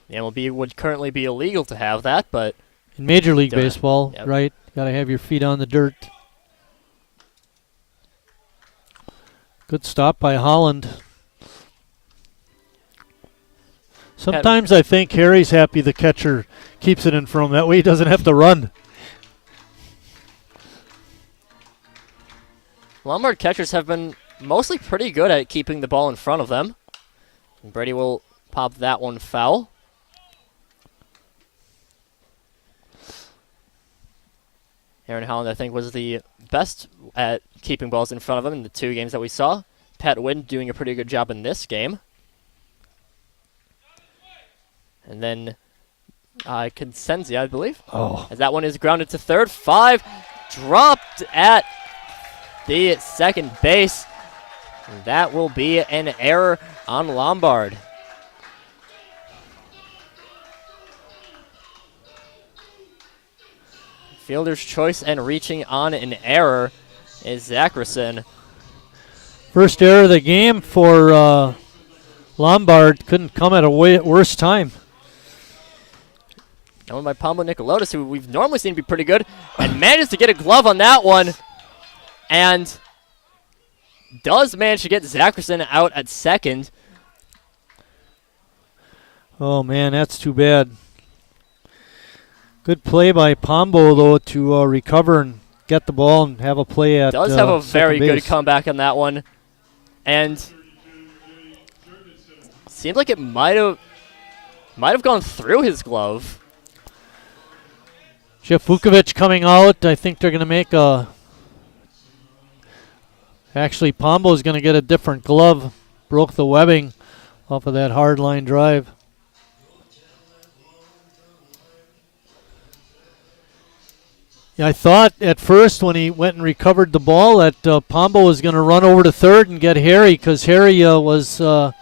The MLB would currently be illegal to have that, but in Major League Baseball, yep. right? Got to have your feet on the dirt. Good stop by Holland. Sometimes I think Harry's happy the catcher keeps it in front of him. That way he doesn't have to run. Lombard catchers have been mostly pretty good at keeping the ball in front of them. And Brady will pop that one foul. Aaron Holland, I think, was the best at keeping balls in front of him in the 2 games that we saw. Pat Wynn doing a pretty good job in this game. And then Consenzi, I believe. Oh. As that one is grounded to 3rd. 5 dropped at the 2nd base. And that will be an error on Lombard. Fielder's choice and reaching on an error is Zackerson. First error of the game for Lombard. Couldn't come at a worse time. That one by Pablo Nicolotis, who we've normally seen be pretty good, and manages to get a glove on that one. And does manage to get Zackerson out at 2nd. Oh, man, that's too bad. Good play by Pombo, though, to recover and get the ball and have a play at Does have a very base. good comeback on that one. And seemed like it might have gone through his glove. Jeff Vukovic coming out. I think they're going to make a... Actually, Pombo's going to get a different glove. Broke the webbing off of that hard line drive. Yeah, I thought at first when he went and recovered the ball that Pombo was going to run over to 3rd and get Harry, because Harry was a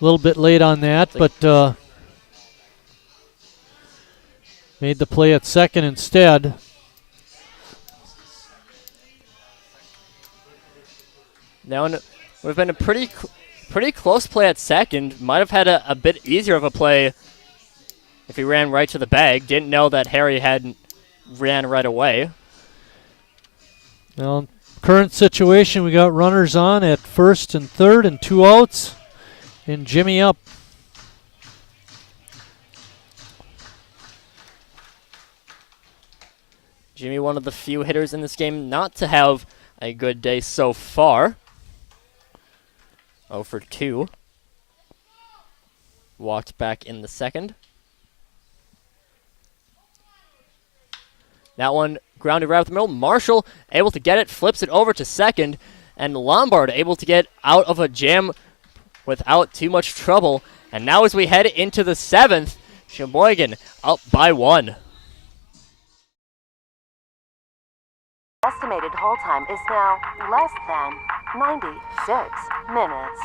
little bit late on that, but made the play at 2nd instead. Now we've been a pretty close play at 2nd. Might have had a bit easier of a play if he ran right to the bag. Didn't know that Harry hadn't ran right away. Well, current situation, we got runners on at 1st and 3rd and 2 outs, and Jimmy up. Jimmy, one of the few hitters in this game not to have a good day so far. 0 for 2. Walked back in the second. That one grounded right up the middle. Marshall able to get it, flips it over to second, and Lombard able to get out of a jam without too much trouble. And now as we head into the 7th, Sheboygan up by 1. Estimated hold time is now less than 96 minutes.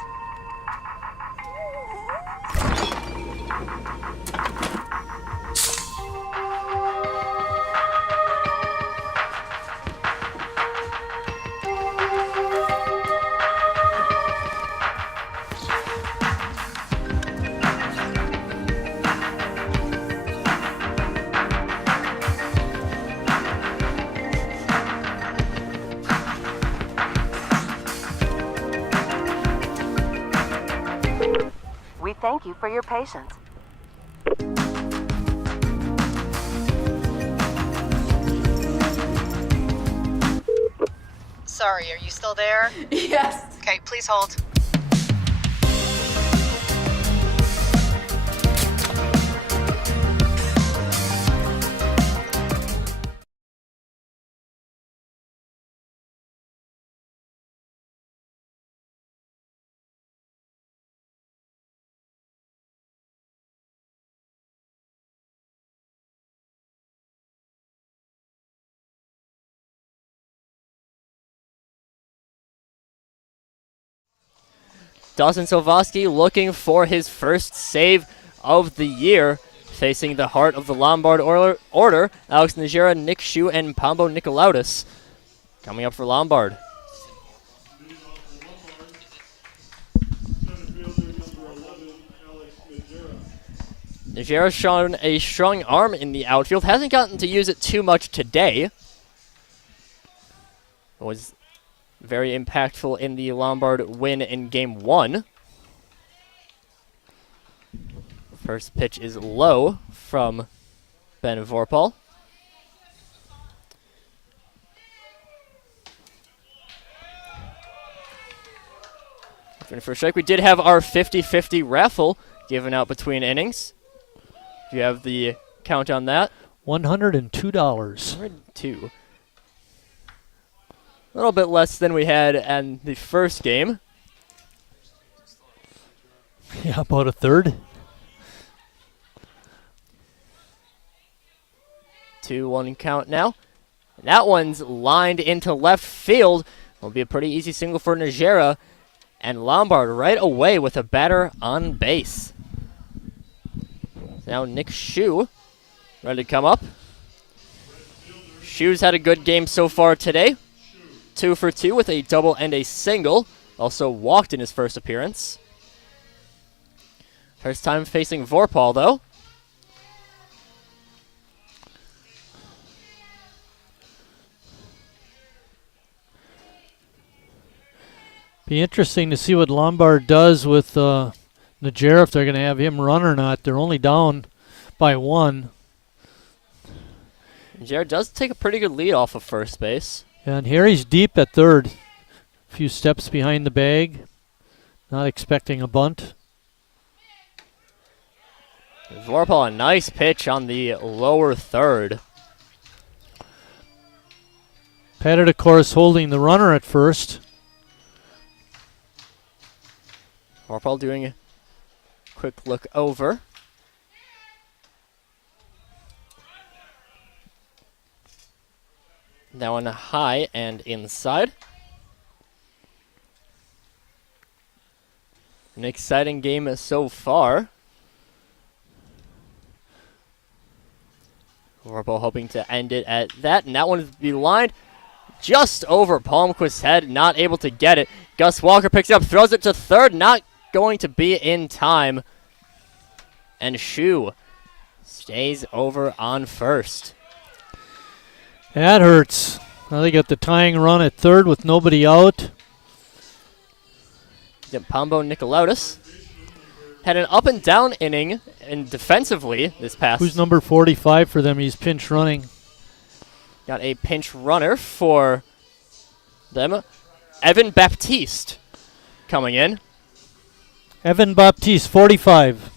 We thank you for your patience. Sorry, are you still there? Yes. Okay, please hold. Dawson Silvosky looking for his first save of the year, facing the heart of the Lombard order, Alex Najera, Nick Shue, and Pombo Nicolaudis. Coming up for Lombard. Najera's shown a strong arm in the outfield. Hasn't gotten to use it too much today. Was very impactful in the Lombard win in Game 1. First pitch is low from Ben Vorpal. For a strike, we did have our 50-50 raffle given out between innings. Do you have the count on that? $102. 102. A little bit less than we had in the first game. Yeah, about a third. 2-1 count now. That one's lined into left field. Will be a pretty easy single for Najera. And Lombard right away with a batter on base. Now Nick Shue ready to come up. Shue's had a good game so far today. 2 for 2 with a double and a single. Also walked in his first appearance. First time facing Vorpal, though. Be interesting to see what Lombard does with Najera, if they're going to have him run or not. They're only down by 1. Najera does take a pretty good lead off of first base. And Harry's deep at third. A few steps behind the bag. Not expecting a bunt. Vorpal, a nice pitch on the lower third. Pettit, of course, holding the runner at first. Vorpal doing a quick look over. That one high and inside. An exciting game so far. Vorpal hoping to end it at that, and that one will be lined just over Palmquist's head, not able to get it. Gus Walker picks it up, throws it to third, not going to be in time. And Shue stays over on first. That hurts. Now they got the tying run at third with nobody out. Pombo Nicolaudis had an up and down inning and defensively this past. Who's number 45 for them? He's pinch running. Got a pinch runner for them. Evan Baptiste coming in. Evan Baptiste, 45.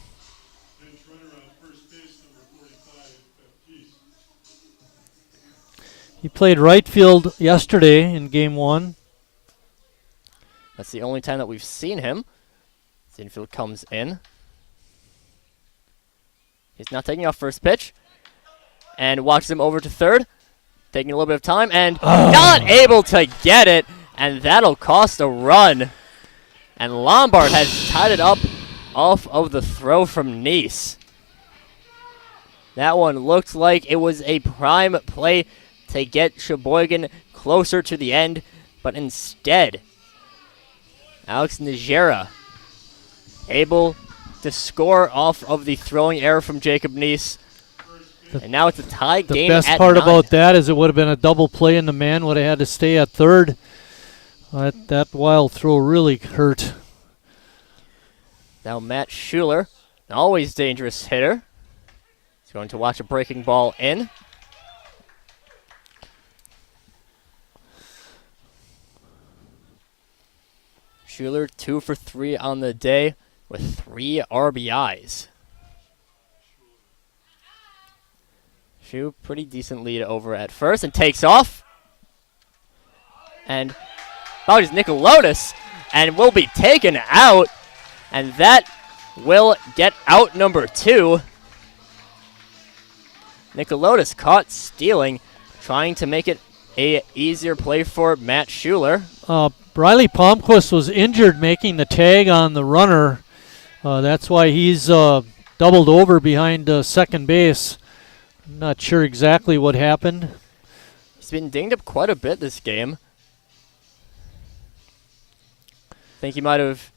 He played right field yesterday in game 1. That's the only time that we've seen him. The infield comes in. He's not taking off first pitch. And watches him over to third. Taking a little bit of time and not able to get it. And that'll cost a run. And Lombard has tied it up off of the throw from Nice. That one looked like it was a prime play to get Sheboygan closer to the end. But instead, Alex Najera able to score off of the throwing error from Jacob Nice. And now it's a tie game. The best part about that is it would have been a double play and the man would have had to stay at third. That wild throw really hurt. Now Matt Schuler, an always dangerous hitter. He's going to watch a breaking ball in. Schuler 2 for 3 on the day with 3 RBIs. Shu, pretty decent lead over at first and takes off. And is Nicolotis and will be taken out. And that will get out number 2. Nicolotis caught stealing, trying to make it a easier play for Matt Schuler. Riley Palmquist was injured making the tag on the runner. That's why he's doubled over behind second base. I'm not sure exactly what happened. He's been dinged up quite a bit this game. I think he might have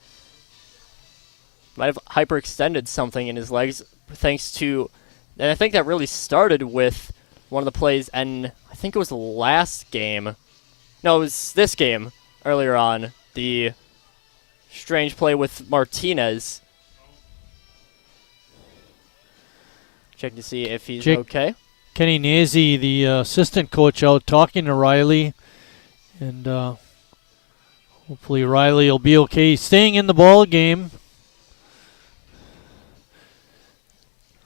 hyperextended something in his legs thanks to, and I think that really started with one of the plays, and I think it was the last game. No, it was this game earlier on, the strange play with Martinez. Check to see if he's okay. Kenny Nazy, the assistant coach, out talking to Riley, and hopefully Riley will be okay. He's staying in the ball game.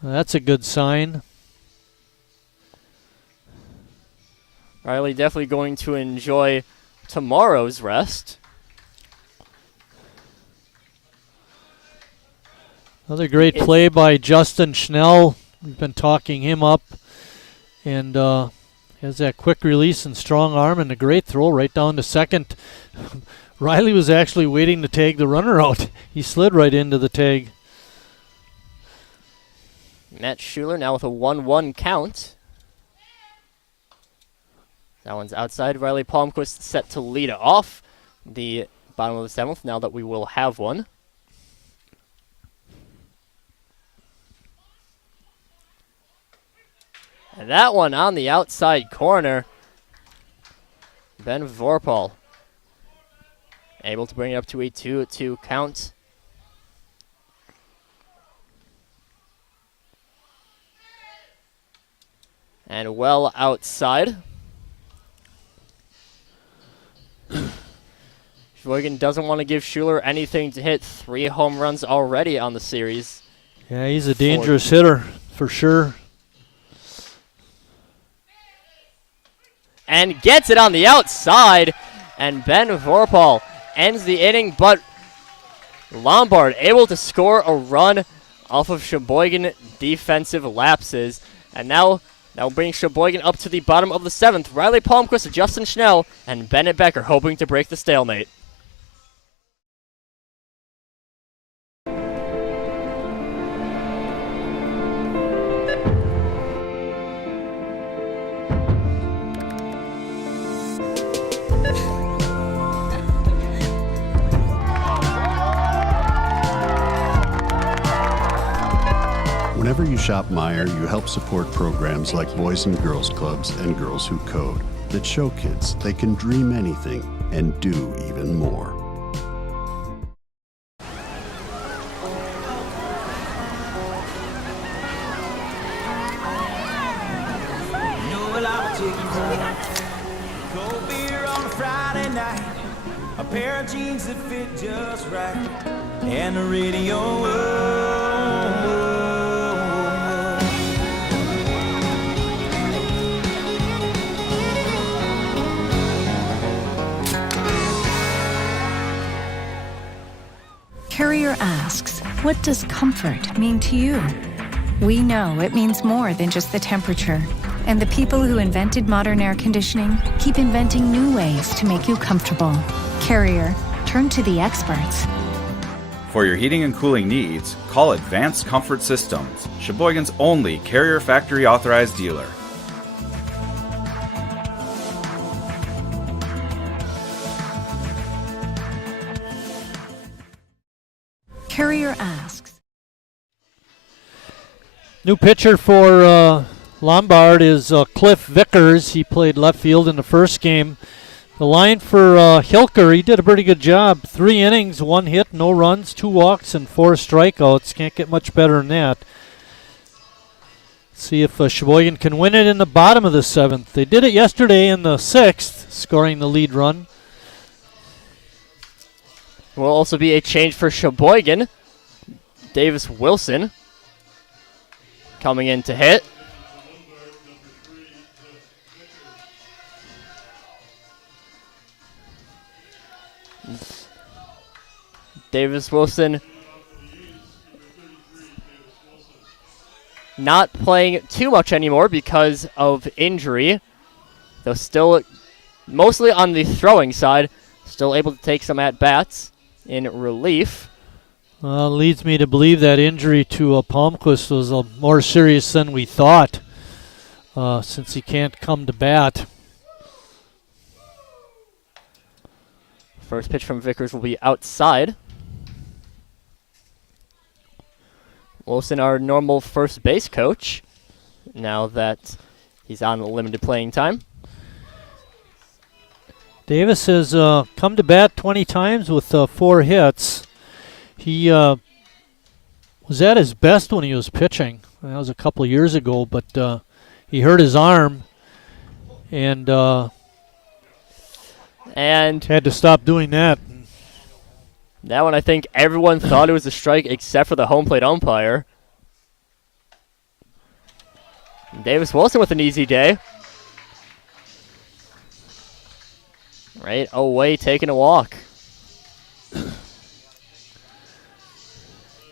That's a good sign. Riley definitely going to enjoy tomorrow's rest. Another great play by Justin Schnell. We've been talking him up, and has that quick release and strong arm and a great throw right down to second. Riley was actually waiting to tag the runner out. He slid right into the tag. Matt Schuler now with a 1-1 count. That one's outside. Riley Palmquist set to lead off the bottom of the 7th now that we will have one. And that one on the outside corner. Ben Vorpal able to bring it up to a 2-2 count. And well outside. Sheboygan doesn't want to give Schuler anything to hit. 3 home runs already on the series. Yeah, he's a dangerous hitter for sure. And gets it on the outside. And Ben Vorpal ends the inning, but Lombard able to score a run off of Sheboygan defensive lapses. And now bring Sheboygan up to the bottom of the 7th. Riley Palmquist, Justin Schnell, and Bennett Becker hoping to break the stalemate. Whenever you shop Meijer, you help support programs like Boys and Girls Clubs and Girls Who Code that show kids they can dream anything and do even more. just right. And the radio. Carrier asks, what does comfort mean to you? We know it means more than just the temperature. And the people who invented modern air conditioning keep inventing new ways to make you comfortable. Carrier, turn to the experts. For your heating and cooling needs, call Advanced Comfort Systems, Sheboygan's only Carrier factory authorized dealer. Carrier asks. New pitcher for Lombard is Cliff Vickers. He played left field in the first game. The line for Hilker, he did a pretty good job. 3 innings, 1 hit, no runs, 2 walks, and 4 strikeouts. Can't get much better than that. See if Sheboygan can win it in the bottom of the 7th. They did it yesterday in the 6th, scoring the lead run. Will also be a change for Sheboygan. Davis Wilson coming in to hit. Davis Wilson not playing too much anymore because of injury, though still mostly on the throwing side, still able to take some at-bats in relief. Leads me to believe that injury to Palmquist was more serious than we thought, since he can't come to bat. First pitch from Vickers will be outside. Wilson, our normal first base coach, now that he's on limited playing time. Davis has come to bat 20 times with 4 hits. He was at his best when he was pitching. That was a couple of years ago, but he hurt his arm and had to stop doing that. That one, I think everyone thought it was a strike except for the home plate umpire. Davis Wilson with an easy day. Right away, taking a walk.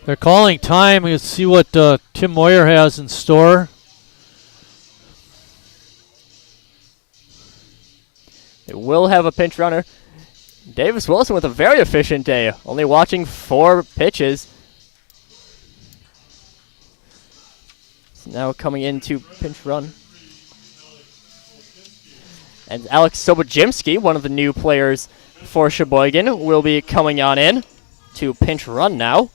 They're calling time. Let's see what Tim Moyer has in store. It will have a pinch runner. Davis Wilson with a very efficient day, only watching 4 pitches. So now coming into pinch run. And Alex Sobojimski, one of the new players for Sheboygan, will be coming on in to pinch run now.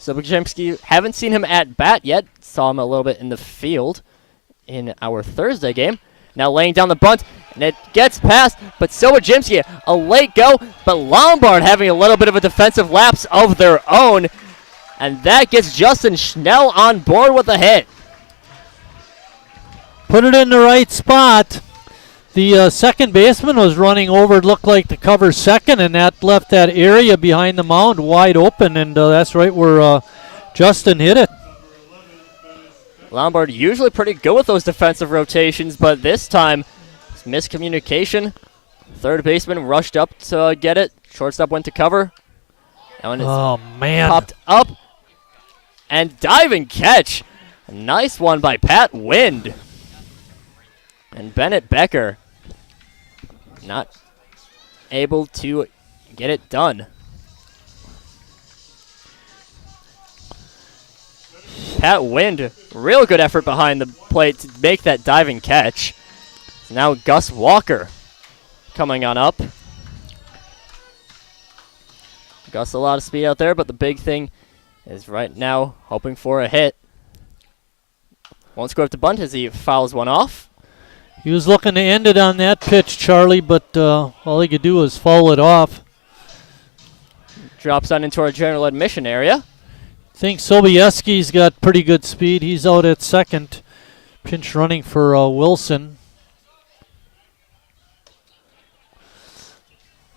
Sobojimski, haven't seen him at bat yet. Saw him a little bit in the field in our Thursday game. Now laying down the bunt, and it gets past, but Sobojimski, a late go, but Lombard having a little bit of a defensive lapse of their own, and that gets Justin Schnell on board with a hit. Put it in the right spot. The second baseman was running over, it looked like to cover second, and that left that area behind the mound wide open, and that's right where Justin hit it. Lombard usually pretty good with those defensive rotations, but this time, miscommunication. Third baseman rushed up to get it. Shortstop went to cover. Oh, man. Popped up. And diving catch. A nice one by Pat Wind. And Bennett Becker not able to get it done. Pat Wind, real good effort behind the plate to make that diving catch. Now Gus Walker coming on up. Gus a lot of speed out there, but the big thing is right now hoping for a hit. Won't score up to bunt as he fouls one off. He was looking to end it on that pitch, Charlie, but all he could do was foul it off. Drops on into our general admission area. I think Sobieski's got pretty good speed. He's out at second. Pinch running for Wilson.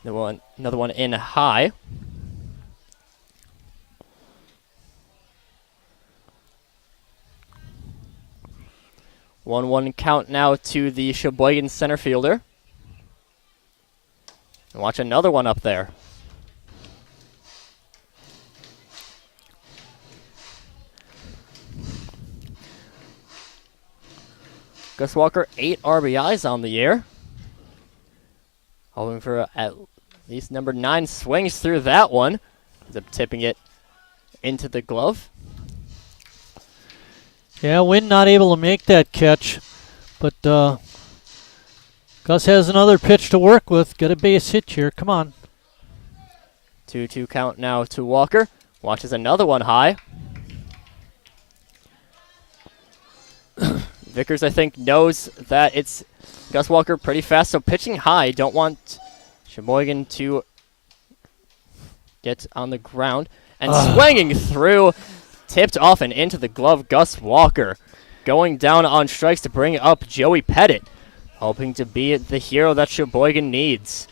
Another one in high. One count now to the Sheboygan center fielder. And watch another one up there. Gus Walker, 8 RBIs on the year. Hoping for at least number 9. Swings through that one. Ends up tipping it into the glove. Yeah, Wynn not able to make that catch, but Gus has another pitch to work with. Get a base hit here. Come on. 2-2 count now to Walker. Watches another one high. Vickers, I think, knows that it's Gus Walker pretty fast, so pitching high. Don't want Sheboygan to get on the ground. And swinging through, tipped off and into the glove, Gus Walker. Going down on strikes to bring up Joey Pettit, hoping to be the hero that Sheboygan needs.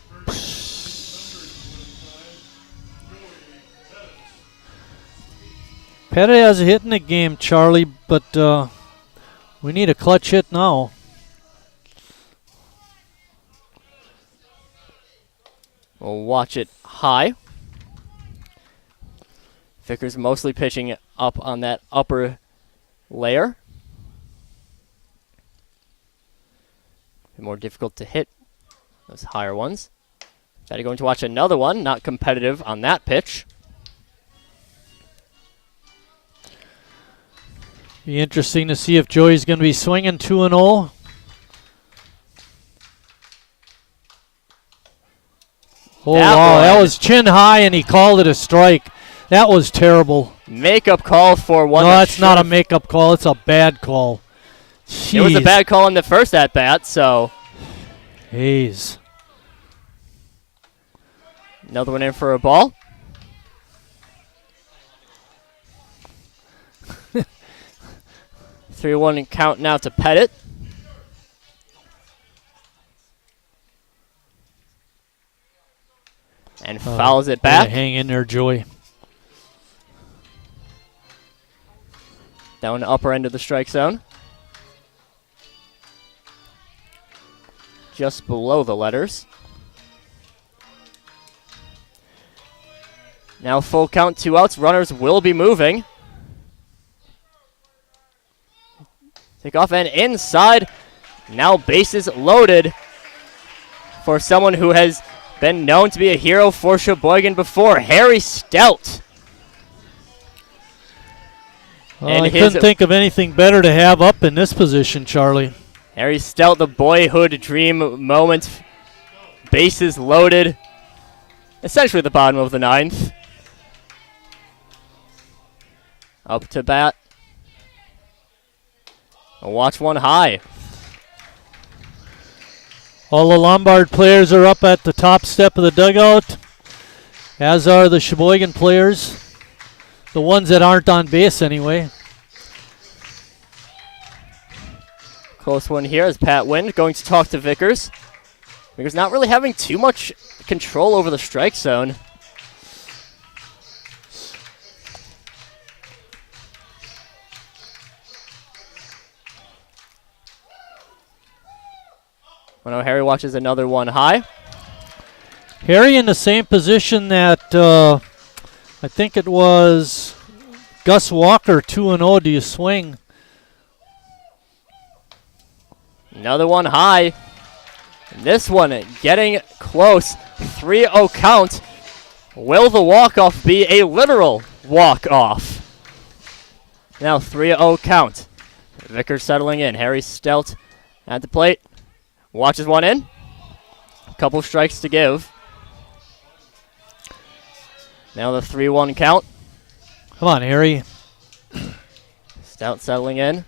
Pettit has a hit in the game, Charlie, but we need a clutch hit now. We'll watch it high. Vickers mostly pitching up on that upper layer. More difficult to hit those higher ones. Petty going to watch another one, not competitive on that pitch. Be interesting to see if Joey's going to be swinging 2-0. Oh, wow, that was chin high, and he called it a strike. That was terrible. Makeup call for one. No, that's not a makeup call. It's a bad call. Jeez. It was a bad call in the first at-bat, so. Jeez. Another one in for a ball. 3-1 count now to Pettit. And fouls it back. Hang in there, Joey. Down the upper end of the strike zone. Just below the letters. Now full count, 2 outs. Runners will be moving. Take off and inside. Now bases loaded for someone who has been known to be a hero for Sheboygan before, Harry Stout. I couldn't think of anything better to have up in this position, Charlie. Harry Stout, the boyhood dream moment. Bases loaded. Essentially the bottom of the 9th. Up to bat. Watch one high. All the Lombard players are up at the top step of the dugout, as are the Sheboygan players. The ones that aren't on base anyway. Close one here as Pat Wind going to talk to Vickers. Vickers not really having too much control over the strike zone. Oh no, Harry watches another one high. Harry in the same position that I think it was Gus Walker, 2-0. Do you swing? Another one high. And this one getting close. 3-0 count. Will the walk-off be a literal walk-off? Now 3-0 count. Vickers settling in. Harry Stout at the plate. Watches one in. A couple strikes to give. Now the 3-1 count. Come on, Harry. Stout settling in.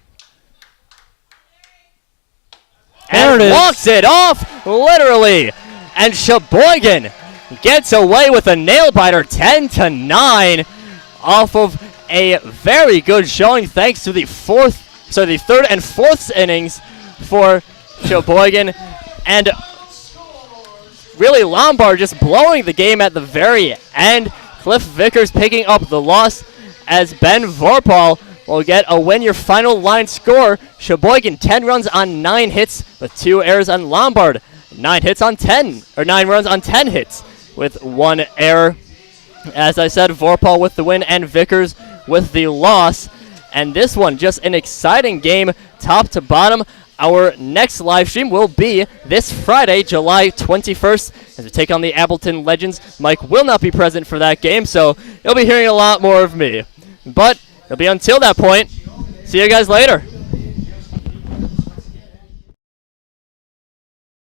There and it is. Walks it off, literally. And Sheboygan gets away with a nail-biter, 10-9, off of a very good showing thanks to the third and fourth innings for Sheboygan. And really Lombard just blowing the game at the very end. Cliff Vickers picking up the loss as Ben Vorpal will get a win. Your final line score, Sheboygan 10 runs on 9 hits, with 2 errors on Lombard. 9 runs on 10 hits with 1 error. As I said, Vorpal with the win and Vickers with the loss. And this one, just an exciting game, top to bottom. Our next live stream will be this Friday, July 21st, as we take on the Appleton Legends. Mike will not be present for that game, so you'll be hearing a lot more of me. But it'll be until that point. See you guys later.